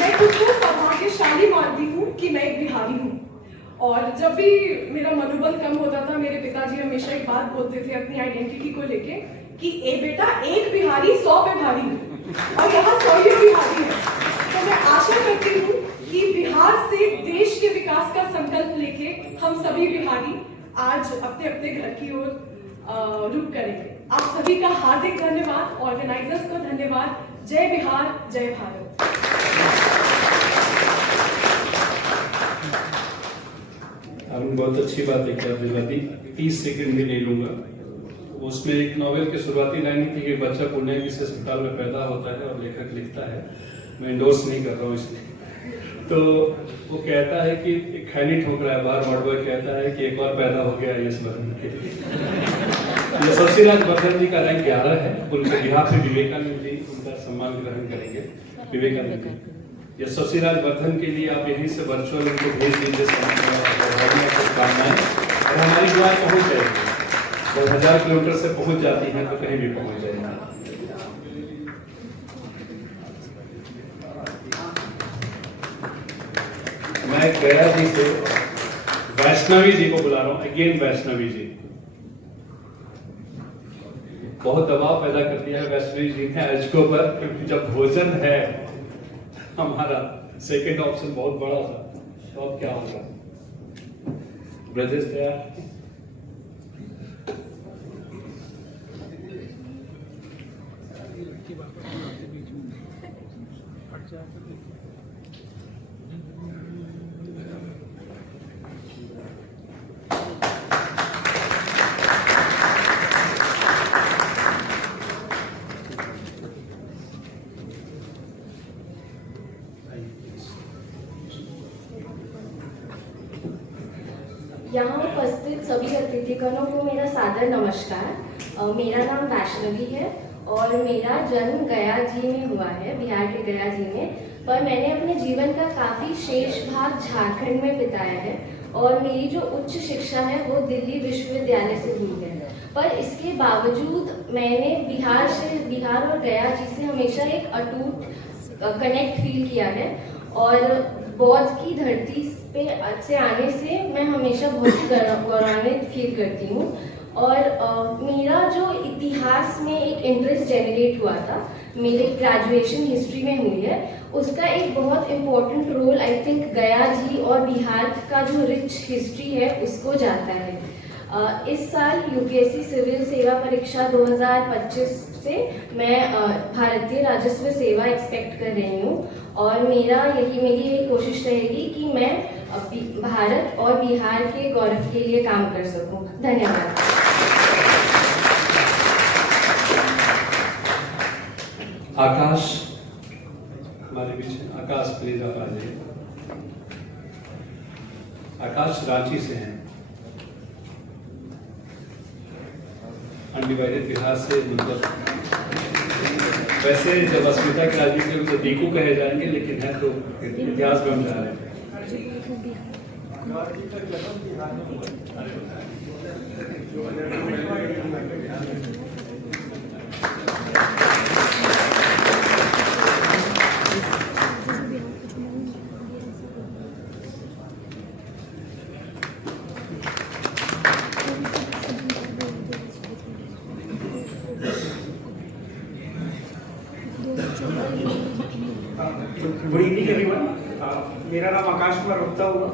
मैं खुद को सौभाग्यशाली मानती हूँ कि मैं एक बिहारी हूँ। और जब भी मेरा मनोबल कम होता था, मेरे पिताजी हमेशा एक बात बोलते थे अपनी आइडेंटिटी को लेके कि ए बेटा, एक बिहारी 100 पे भारी है और यहाँ 100 ही बिहारी है। तो मैं आशा करती हूँ कि बिहार से देश के विकास का संकल्प लेके हम सभी बिहारी आज अपने अपने घर की ओर रुख करेंगे। आप सभी का हार्दिक धन्यवाद, ऑर्गेनाइजर्स को धन्यवाद। जय बिहार, जय भारत। आपने बहुत अच्छी बात है क्या दिलवादी, 30 सेकंड भी नहीं लूंगा। उसमें एक नॉवेल की शुरुआती लाइन थी कि बच्चा पुणे किसी अस्पताल में पैदा होता है और लेखक लिखता है, मैं इंडोर्स नहीं कर रहा हूँ इसलिए। तो वो कहता है कि खैनी ठोक रहा है बाहर, मर्डबॉय कहता है कि एक और पैदा हो गया यश वर्धन के लिए। यशस्वीराज वर्धन जी का रैंक 11 है। उनके बिहार से विवेकानंद जी उनका सम्मान ग्रहण करेंगे। विवेकानंद जी, यशस्वीराज वर्धन के लिए आप यहीं से वर्चुअल उनको भेज दीजिए शुभकामनाएं, और हमारी दुआएं पहुंच जाएगी। जब 1000 किलोमीटर से पहुंच जाती हैं तो कहीं भी पहुंच जाएगी। मैं गया जी से वैष्णवी जी को बुला रहा हूं, अगेन वैष्णवी जी। बहुत दबाव पैदा कर दिया है वैष्णवी जी ने अजको पर, क्योंकि जब भोजन है हमारा सेकंड ऑप्शन बहुत बड़ा था, तो अब क्या होगा? ब्रजेश तैयार? यहाँ उपस्थित सभी अतिथिगणों को मेरा सादर नमस्कार। मेरा नाम वैष्णवी है और मेरा जन्म गया जी में हुआ है, बिहार के गया जी में। पर मैंने अपने जीवन का काफ़ी शेष भाग झारखंड में बिताया है और मेरी जो उच्च शिक्षा है वो दिल्ली विश्वविद्यालय से हुई है। पर इसके बावजूद मैंने बिहार और गया जी से हमेशा एक अटूट कनेक्ट फील किया है और बौद्ध की धरती पे से आने से मैं हमेशा बहुत गौरवान्वित फील करती हूँ। और मेरा जो इतिहास में एक इंटरेस्ट जनरेट हुआ था, मेरे ग्रेजुएशन हिस्ट्री में हुई है, उसका एक बहुत इम्पोर्टेंट रोल आई थिंक गया जी और बिहार का जो रिच हिस्ट्री है उसको जाता है। इस साल यूपीएससी सिविल सेवा परीक्षा 2025 से मैं भारतीय राजस्व सेवा एक्सपेक्ट कर रही हूँ और मेरी यही कोशिश रहेगी कि मैं भारत और बिहार के गौरव के लिए काम कर सकूँ। धन्यवाद। आकाश हमारे बीच में। आकाश प्लीज आप आ जाइए। आकाश रांची से हैं, अनडिवाइडेड बिहार से। मतलब वैसे जब अस्मिता की राजनीति में तो दीकू कहे जाएंगे, लेकिन है तो इतिहास में हम जा रहे हैं। Good evening everyone. मेरा नाम आकाश कुमार गुप्ता हुआ।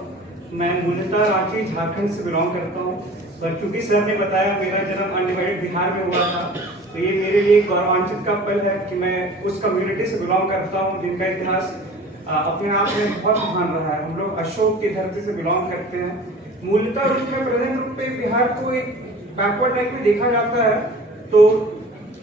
मैं मूलतः रांची झारखंड से बिलोंग करता हूँ, पर चूंकि सर ने बताया मेरा जन्म अनडिवाइडेड बिहार में हुआ था, तो ये मेरे लिए गौरवान्वित का पल है कि मैं उस कम्युनिटी से बिलोंग करता हूँ जिनका इतिहास अपने आप में बहुत महान रहा है। हम लोग अशोक की धरती से बिलोंग करते हैं। मूलतः रूप में प्रेजेंट रूप में बिहार को एक बैकवर्ड टाइप में देखा जाता है, तो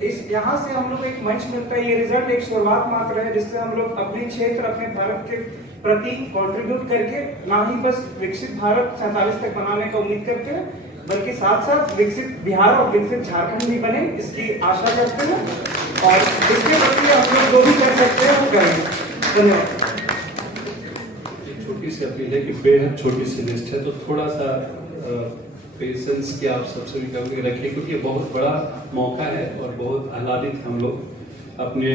इस यहाँ से हम लोग एक मंच मिलता है। ये रिजल्ट एक शुरुआत मात्र है जिससे हम लोग अपने क्षेत्र अपने भारत के प्रति कंट्रीब्यूट करके ना ही बस विकसित भारत 47 तक बनाने का उम्मीद करते हैं, बल्कि साथ साथ विकसित बिहार और विकसित झारखंड भी बने इसकी आशा करते हैं, और इसके प्रति हम लोग जो भी कर सकते हैं वो करेंगे। धन्यवाद। छोटी सी अपील है कि बेहद छोटी सी लिस्ट है, तो थोड़ा सा पेशेंस की आप सबसे भी कभी रखिए, क्योंकि ये बहुत बड़ा मौका है और बहुत आह्लादित हम लोग अपने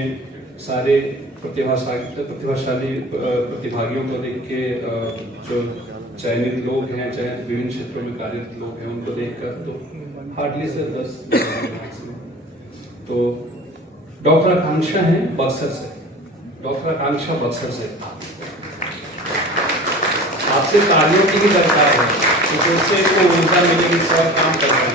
सारे प्रतिभाशाली प्रतिभागियों को देख के, जो चयनित लोग हैं, चाहे विभिन्न क्षेत्रों में कार्यरत लोग हैं, उनको देखकर तो हार्डली से 10 मैक्सिमम। तो डॉक्टर आकांक्षा है बक्सर से, डॉक्टर आकांक्षा बक्सर से। आपसे कार्यों की भी दरकार है, क्योंकि उससे को ऊर्जा मिलेगी, सब काम कर रहे हैं।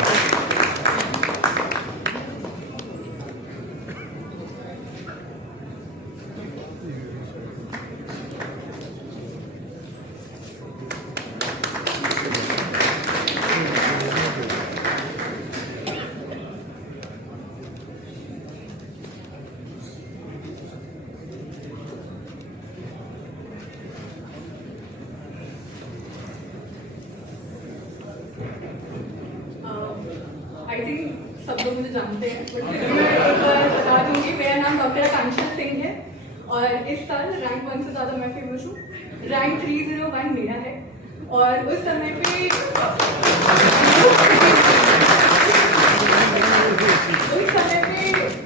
आई थिंक सब लोग मुझे जानते हैं, बट फिर भी मैं एक बार बता दूंगी। मेरा नाम डॉक्टर आकांक्षा सिंह है और इस साल रैंक 1 से ज़्यादा मैं फेमस हूँ। रैंक 301 मेरा है, और उस समय पे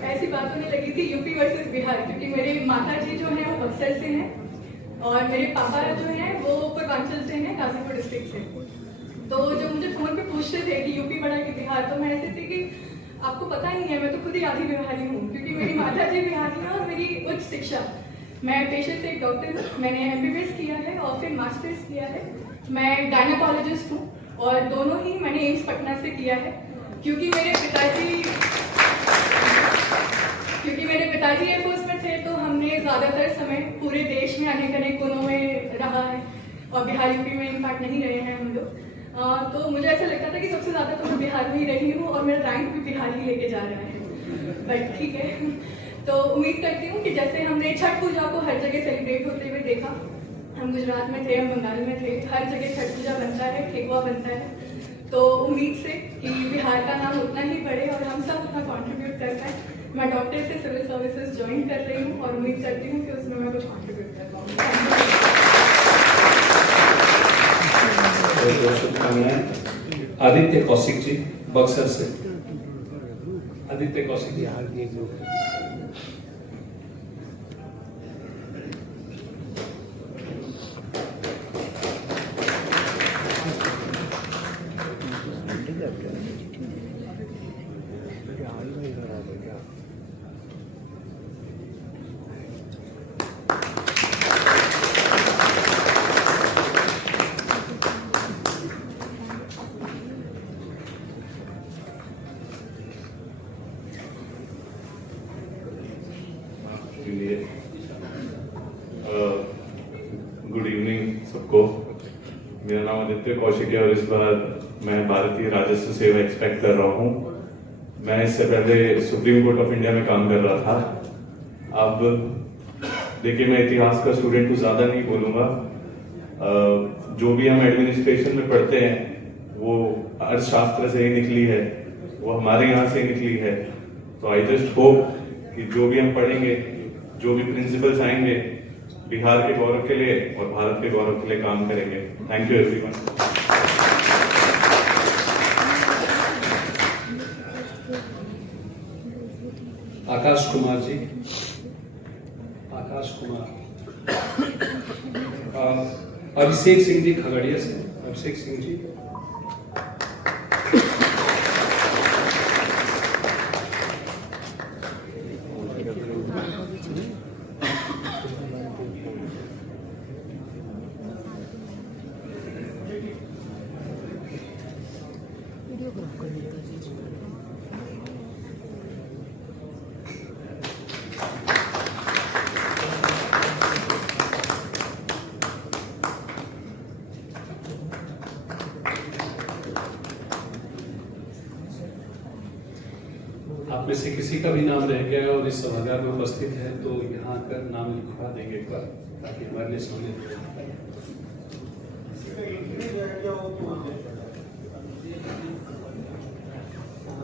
ऐसी बात होने लगी थी यूपी वर्सेस बिहार, क्योंकि मेरे माता जी जो हैं वो बक्सर से हैं और मेरे पापा जो हैं वो पूर्वांचल से हैं, गाजीपुर डिस्ट्रिक्ट से। तो जब मुझे फोन पे पूछते थे कि यूपी बड़ा कि बिहार, तो मैं ऐसे थी कि आपको पता नहीं है, मैं तो खुद ही आधी बिहारी हूँ, क्योंकि मेरी माता जी बिहारी हैं और मेरी उच्च शिक्षा, मैं पेशे से एक डॉक्टर हूँ। मैंने MBBS किया है और फिर मास्टर्स किया है। मैं गायनेकोलॉजिस्ट हूँ और दोनों ही मैंने एम्स पटना से किया है, क्योंकि मेरे पिताजी एयरफोर्स में थे, तो हमने ज़्यादातर समय पूरे देश में अनेक अनेक कोनों में रहा है और बिहार यूपी में इनफैक्ट नहीं रहे हैं हम लोग। तो मुझे ऐसा लगता था कि सबसे ज़्यादा तो मैं बिहार में ही रही हूँ और मेरा रैंक भी बिहार ही लेके जा रहा है, बट ठीक है। तो उम्मीद करती हूँ कि जैसे हमने छठ पूजा को हर जगह सेलिब्रेट होते हुए देखा, हम गुजरात में थे, हम बंगाल में थे, हर जगह छठ पूजा बनता है, ठेकुआ बनता है, तो उम्मीद से कि बिहार का नाम उतना ही बढ़े और हम सब उतना कॉन्ट्रीब्यूट कर पाए। मैं डॉक्टर से सिविल सर्विसेज ज्वाइन कर रही हूँ और उम्मीद करती हूँ कि उसमें मैं कुछ कॉन्ट्रीब्यूट कर पाऊँगी। शुभकामनाएं। आदित्य कौशिक जी बक्सर से। आदित्य कौशिक जी। गुड इवनिंग सबको। मेरा नाम आदित्य कौशिक है और इस बार मैं भारतीय राजस्व सेवा एक्सपेक्ट कर रहा हूँ। मैं इससे पहले सुप्रीम कोर्ट ऑफ इंडिया में काम कर रहा था। अब देखिए, मैं इतिहास का स्टूडेंट कुछ ज्यादा नहीं बोलूंगा। जो भी हम एडमिनिस्ट्रेशन में पढ़ते हैं वो अर्थशास्त्र से ही निकली है, वो हमारे यहाँ से निकली है। तो आई जस्ट होप कि जो भी हम पढ़ेंगे, जो भी प्रिंसिपल्स आएंगे, बिहार के गौरव के लिए और भारत के गौरव के लिए काम करेंगे। Thank you everyone. Akash Kumar ji, Akash Kumar. Abhishek Singh ji Khagaria से, अभिषेक सिंह जी। आप में से किसी का भी नाम रह गया है और इस सभागार में उपस्थित है तो यहाँ आकर नाम लिखवा देंगे एक बार, ताकि हमारे लिए सोने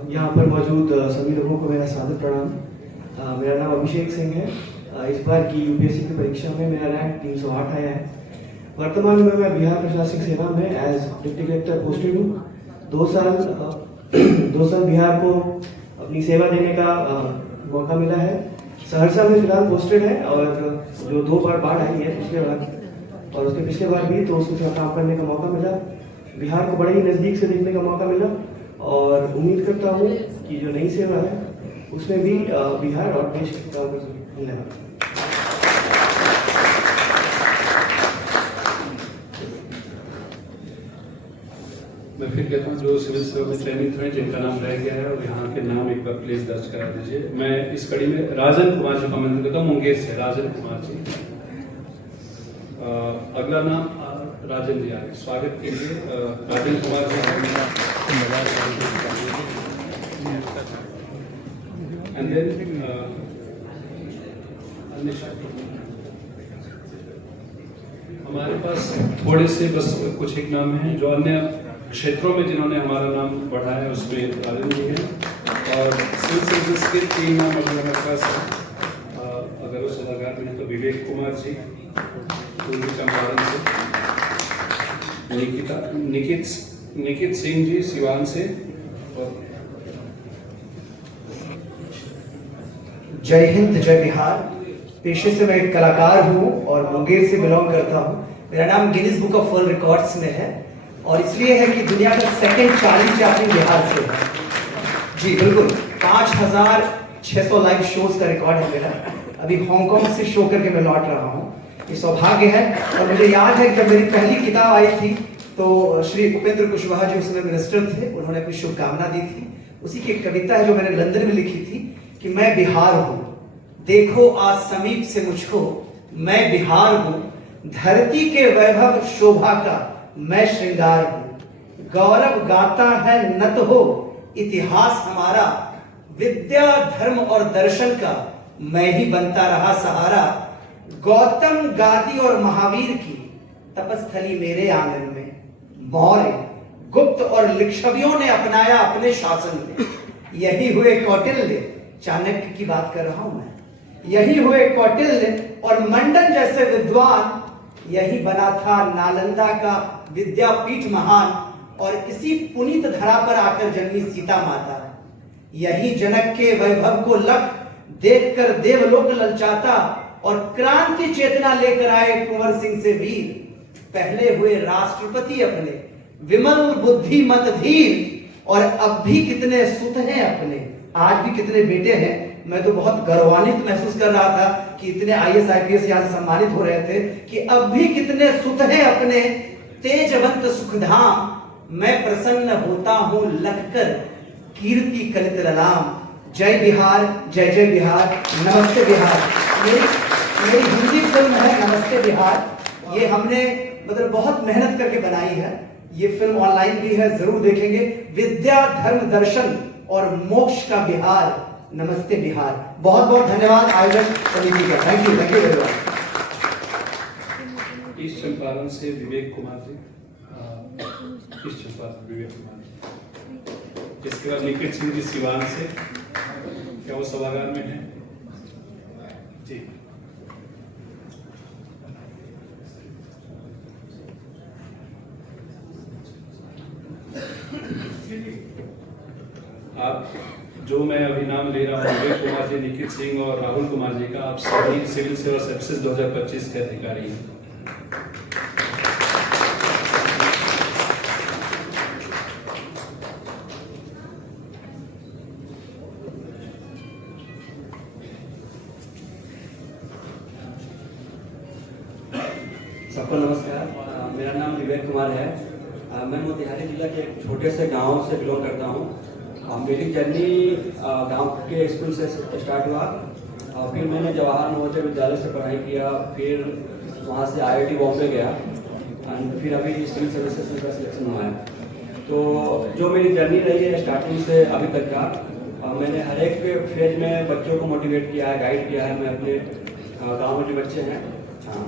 यहाँ पर मौजूद सभी लोगों को मेरा सादर प्रणाम। मेरा नाम अभिषेक सिंह है। इस बार की यूपीएससी की परीक्षा में मेरा रैंक 308 आया है। वर्तमान में मैं बिहार प्रशासनिक सेवा में एज डिप्टी कलेक्टर पोस्टेड हूँ। 2 साल बिहार को अपनी सेवा देने का मौका मिला है। सहरसा में फिलहाल पोस्टेड है और जो 2 बार बाढ़ आई है पिछले बार और उसके पिछले बार भी, तो उसमें काम करने का मौका मिला। बिहार को बड़े ही नज़दीक से देखने का मौका मिला और उम्मीद करता हूँ कि जो नई सेवा है उसमें भी बिहार और देश के काम कर सकते। धन्यवाद। मैं फिर कहता हूँ जो सिविल सेवा में चयनित हुए जिनका नाम रह गया है और यहाँ के नाम एक बार प्लीज दर्ज करा दीजिए। मैं इस कड़ी में राजन कुमार जी को आमंत्रित करता हूँ, मुंगेर से राजन कुमार जी। अगला नाम राजन जी आगे स्वागत के लिए राजन कुमार जी। एंड देन हमारे पास थोड़े से बस कुछ एक नाम हैं जो अन्य क्षेत्रों में जिन्होंने हमारा नाम बढ़ा है, उसमें राजन जी हैं और सिविल सर्विसेज के 3 नाम अगर हमारे पास हैं। अगर उस सभागार में है तो विवेक कुमार जी पूर्वी चंपारण से, निकित सिंह जी सिवान से और जय हिंद जय बिहार। पेशे से मैं एक कलाकार हूँ और मुंगेर से बिलोंग करता हूँ। मेरा नाम Guinness book of world records में है और इसलिए है कि दुनिया का सेकंड चार्ली चैपलिन बिहार से है। जी बिल्कुल, 5600 लाइव शोज का रिकॉर्ड है मेरा। अभी हांगकांग से शो करके मैं लौट रहा हूँ। ये सौभाग्य है और मुझे याद है जब मेरी पहली किताब आई थी तो श्री उपेंद्र कुशवाहा जी उस समय मिनिस्टर थे, उन्होंने अपनी शुभकामना दी थी। उसी की एक कविता है जो मैंने लंदन में लिखी थी कि मैं बिहार हूँ, देखो आज समीप से मुझको, मैं बिहार हूँ, धरती के वैभव शोभा का मैं श्रृंगार हूँ, गौरव गाता है नत हो इतिहास हमारा, विद्या धर्म और दर्शन का मैं ही बनता रहा सहारा, गौतम गादी और महावीर की तपस्थली मेरे आंगन में, मौर्य गुप्त और लिच्छवियों ने अपनाया अपने शासन में, यही हुए कौटिल्य, चाणक्य की बात कर रहा हूं मैं, यही हुए कौटिल्य और मंडन जैसे विद्वान, यही बना था नालंदा का विद्यापीठ महान, और इसी पुनीत धरा पर आकर जन्मी सीता माता, यही जनक के वैभव को लख देखकर देवलोक ललचाता, और क्रांति चेतना लेकर आए कुंवर सिंह से वीर, पहले हुए राष्ट्रपति अपने, विमल बुद्धि मत धीर, और अब भी कितने सुत हैं अपने, आज भी कितने बेटे हैं। मैं तो बहुत गौरवान्वित महसूस कर रहा था कि इतने IAS IPS यहाँ से सम्मानित हो रहे थे कि अब भी कितने सुत हैं अपने, तेजवंत सुखधाम, मैं प्रसन्न होता हूँ लखकर कीर्ति कलित ललाम। जय बिहार, जय जय बिहार, नमस्ते बिहार। मेरी हिंदी फिल्म है नमस्ते बिहार। ये हमने मतलब बहुत मेहनत करके बनाई है। ये फिल्म ऑनलाइन भी है, जरूर देखेंगे। विद्या धर्म दर्शन और मोक्ष का बिहार, नमस्ते बिहार। बहुत बहुत धन्यवाद आयोजक समिति का। Thank you very much. East Champaran से विवेक कुमार जी, ईस्ट चंपारण विवेक कुमार जी। इसके बाद निकित सिंह जी सिवान से, क्या वो सभागार में है? जी आप जो मैं अभी नाम ले रहा हूँ, विवेक कुमार जी, निखित सिंह और राहुल कुमार जी का, आप सभी सिविल सेवा सर्विसेज 2025 के अधिकारी हैं। सबको नमस्कार। मेरा नाम विवेक कुमार है। मैं मोतिहारी जिला के एक छोटे से गांव से बिलोंग करता हूं। मेरी जर्नी गांव के स्कूल से स्टार्ट हुआ, फिर मैंने जवाहर नवोदय विद्यालय से पढ़ाई किया, फिर वहां से IIT बॉम्बे गया, एंड फिर अभी सिविल सर्विसेज का सिलेक्शन हुआ है। तो जो मेरी जर्नी रही है स्टार्टिंग से अभी तक का, मैंने हर एक फेज में बच्चों को मोटिवेट किया है, गाइड किया है। मैं अपने गाँव में जो बच्चे हैं, हाँ,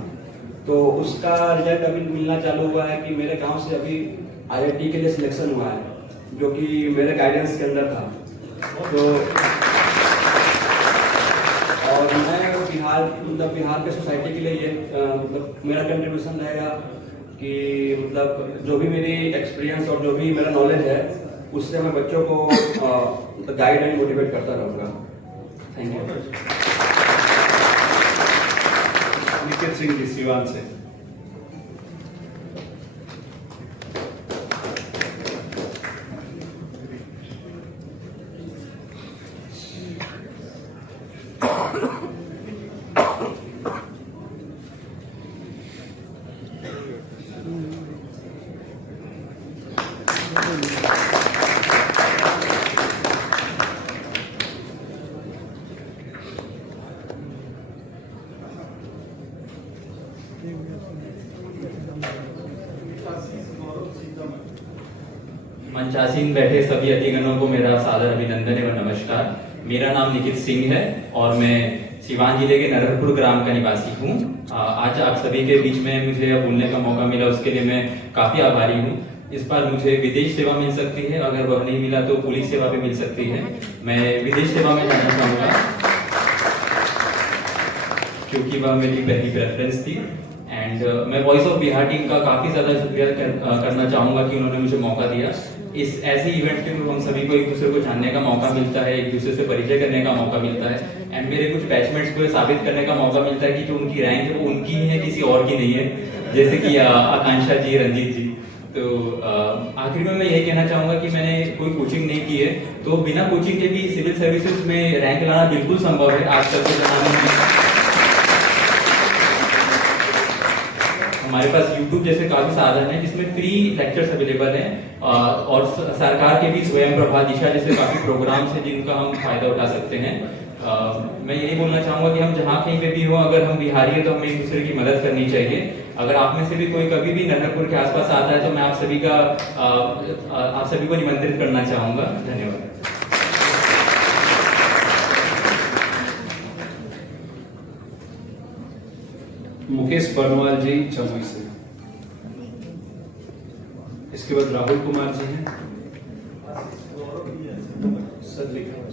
तो उसका रिजल्ट अभी मिलना चालू हुआ है कि मेरे गांव से अभी IIT के लिए सिलेक्शन हुआ है, जो कि मेरे गाइडेंस के अंदर था। तो और मैं बिहार के सोसाइटी के लिए ये मेरा कंट्रीब्यूशन रहेगा कि जो भी मेरी एक्सपीरियंस और जो भी मेरा नॉलेज है, उससे मैं बच्चों को गाइड एंड मोटिवेट करता रहूँगा। Thank you. निखित सिंह जी सिवान से। मंचासीन बैठे सभी अतिगणों को मेरा सादर अभिनंदन एवं नमस्कार। मेरा नाम निखित सिंह है और मैं सिवान जिले के नरहरपुर ग्राम का निवासी हूँ। आज आप सभी के बीच में मुझे बोलने का मौका मिला, उसके लिए मैं काफी आभारी हूँ। इस बार मुझे विदेश सेवा मिल सकती है, अगर वह नहीं मिला तो पुलिस सेवा भी मिल सकती है। मैं विदेश सेवा में जाना चाहूँगा क्योंकि वह मेरी पहली प्रेफरेंस थी। एंड मैं वॉइस ऑफ बिहार टीम का काफी ज्यादा शुक्रिया करना चाहूंगा कि उन्होंने मुझे मौका दिया। इस ऐसे इवेंट के थ्रू हम सभी को एक दूसरे को जानने का मौका मिलता है, एक दूसरे से परिचय करने का मौका मिलता है, एंड मेरे कुछ बैचमेट्स को साबित करने का मौका मिलता है कि जो उनकी रैंक है वो उनकी ही है, किसी और की नहीं है, जैसे कि आकांक्षा जी, रंजीत जी। तो आखिर में मैं यही कहना चाहूंगा कि मैंने कोई कोचिंग नहीं की है, तो बिना कोचिंग के भी सिविल सर्विसेज में रैंक लाना बिल्कुल संभव है। आज तक के जमाने में हमारे पास YouTube जैसे काफी साधन है जिसमें फ्री लेक्चर्स अवेलेबल हैं, और सरकार के भी स्वयं प्रभा दिशा जैसे काफी प्रोग्राम्स हैं जिनका हम फायदा उठा सकते हैं। मैं यही बोलना चाहूंगा कि हम जहाँ कहीं पे भी हो, अगर हम बिहारी हैं तो हमें एक दूसरे की मदद करनी चाहिए। अगर आप में से भी कोई कभी भी नरहरपुर के आसपास आता है तो मैं आप सभी को निमंत्रित करना चाहूंगा। धन्यवाद। मुकेश बर्नवाल जी जमुई से। इसके बाद राहुल कुमार जी हैं। सर लिखा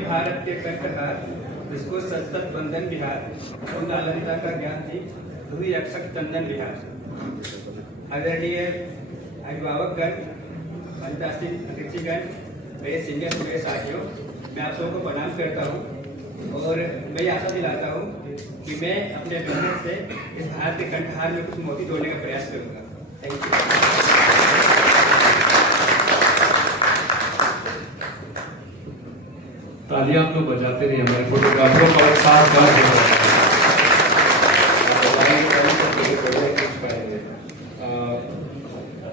भारत के कंठहार, जिसको संस्कृत बंधन बिहार और नालंदा का ज्ञान थी, धुई अक्षक चंदन बिहार। आदरणीय अभिभावकगण, मंचासीन अतिथिगण, मेरे सीनियर मेरे साथियों, मैं आप सबको प्रणाम करता हूँ और मैं ये आशा दिलाता हूँ कि मैं अपने मेहनत से इस भारत के कंठहार में कुछ मोती तोड़ने का प्रयास करूँगा। Thank you. तालियां आप लोग बजाते रहिए, हमारे फोटोग्राफरों का साथ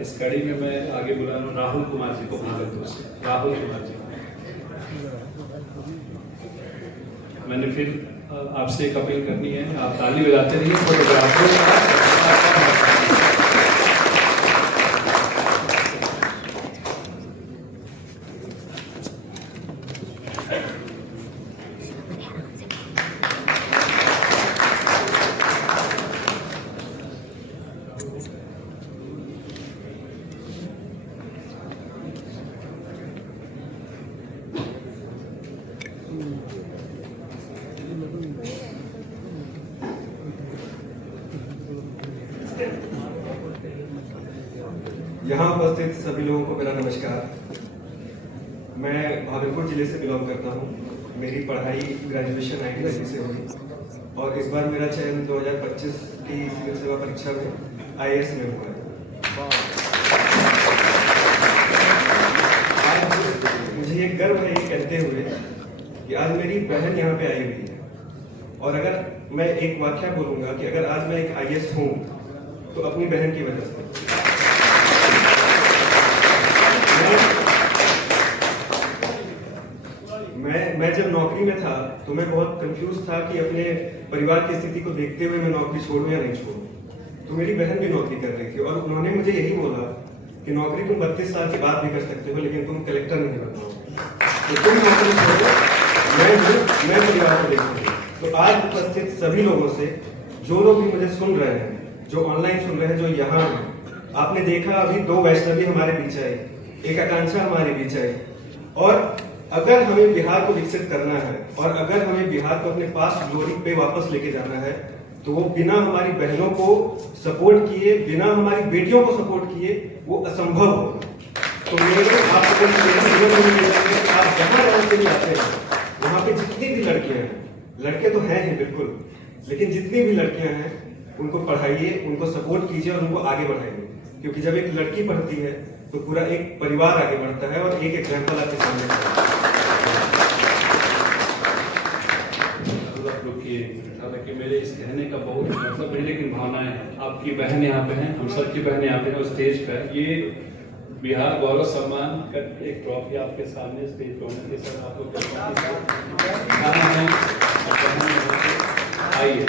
इस कड़ी में मैं आगे बुला रहा हूँ राहुल कुमार जी को। राहुल कुमार जी, मैंने फिर आपसे एक अपील करनी है, आप ताली बजाते रहिए फोटोग्राफरों का। यहाँ उपस्थित सभी लोगों को मेरा नमस्कार। मैं भागलपुर जिले से बिलोंग करता हूँ। मेरी पढ़ाई ग्रेजुएशन IIT से हुई और इस बार मेरा चयन 2025 की सिविल सेवा परीक्षा में IAS में हुआ है। आज मुझे ये गर्व है ये कहते हुए कि आज मेरी बहन यहाँ पे आई हुई है, और अगर मैं एक वाक्य बोलूँगा कि अगर आज मैं एक IAS हूँ तो अपनी बहन की वजह से। मैं जब नौकरी में था तो मैं बहुत कंफ्यूज था कि अपने परिवार की स्थिति को देखते हुए मैं नौकरी छोड़ूं या नहीं छोड़ूं। तो मेरी बहन भी नौकरी कर रही थी और उन्होंने मुझे यही बोला कि नौकरी तुम 32 साल के बाद भी कर सकते हो, लेकिन तुम कलेक्टर नहीं बन पाओगे, तो तुम नौकरी छोड़ो, मैं परिवार को देखूंगी। तो आज उपस्थित सभी लोगों से, जो लोग भी मुझे सुन रहे हैं, जो ऑनलाइन सुन रहे हैं, जो यहाँ हैं, आपने देखा अभी 2 वैष्णवी हमारे बीच आई, एक आकांक्षा हमारे बीच आई। और अगर हमें बिहार को विकसित करना है और अगर हमें बिहार को अपने पास्ट ग्लोरी पे वापस लेके जाना है, तो वो बिना हमारी बहनों को सपोर्ट किए, बिना हमारी बेटियों को सपोर्ट किए वो असंभव हो। तो मेरे आप जहाँ जहाँ से भी आते हैं, वहाँ पे जितनी भी लड़कियां हैं, लड़के तो हैं ही बिल्कुल, लेकिन जितनी भी लड़कियां हैं उनको पढ़ाइए, उनको सपोर्ट कीजिए और उनको आगे बढ़ाइए, क्योंकि जब एक लड़की पढ़ती है तो पूरा एक परिवार आगे बढ़ता है और एक एग्जाम्पल आपके सामने हालांकि मेरे इस कहने का बहुत मतलब नहीं, लेकिन भावनाएं हैं। आपकी बहन यहाँ पे हैं, हम सब की बहन यहाँ पे हैं स्टेज पर। ये बिहार गौरव सम्मान का एक ट्रॉफी आपके सामने स्टेज पे होने के साथ आप लोग आइए।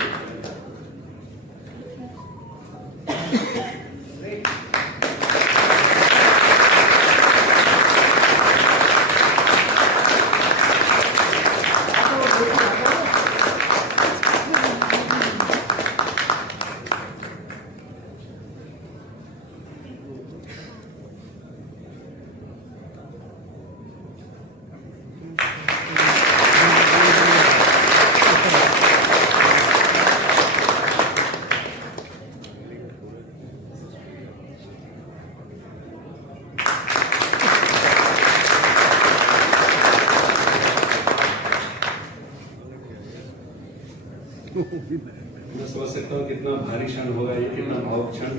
मैं समझ सकता हूँ कितना भारी क्षण होगा ये, कितना भावुक क्षण।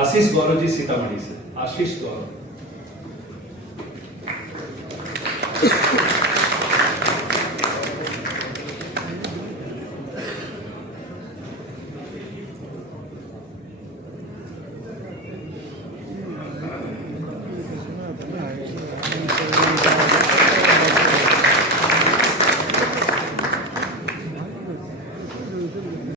आशीष गौरव जी सीतामढ़ी से, आशीष गौरव।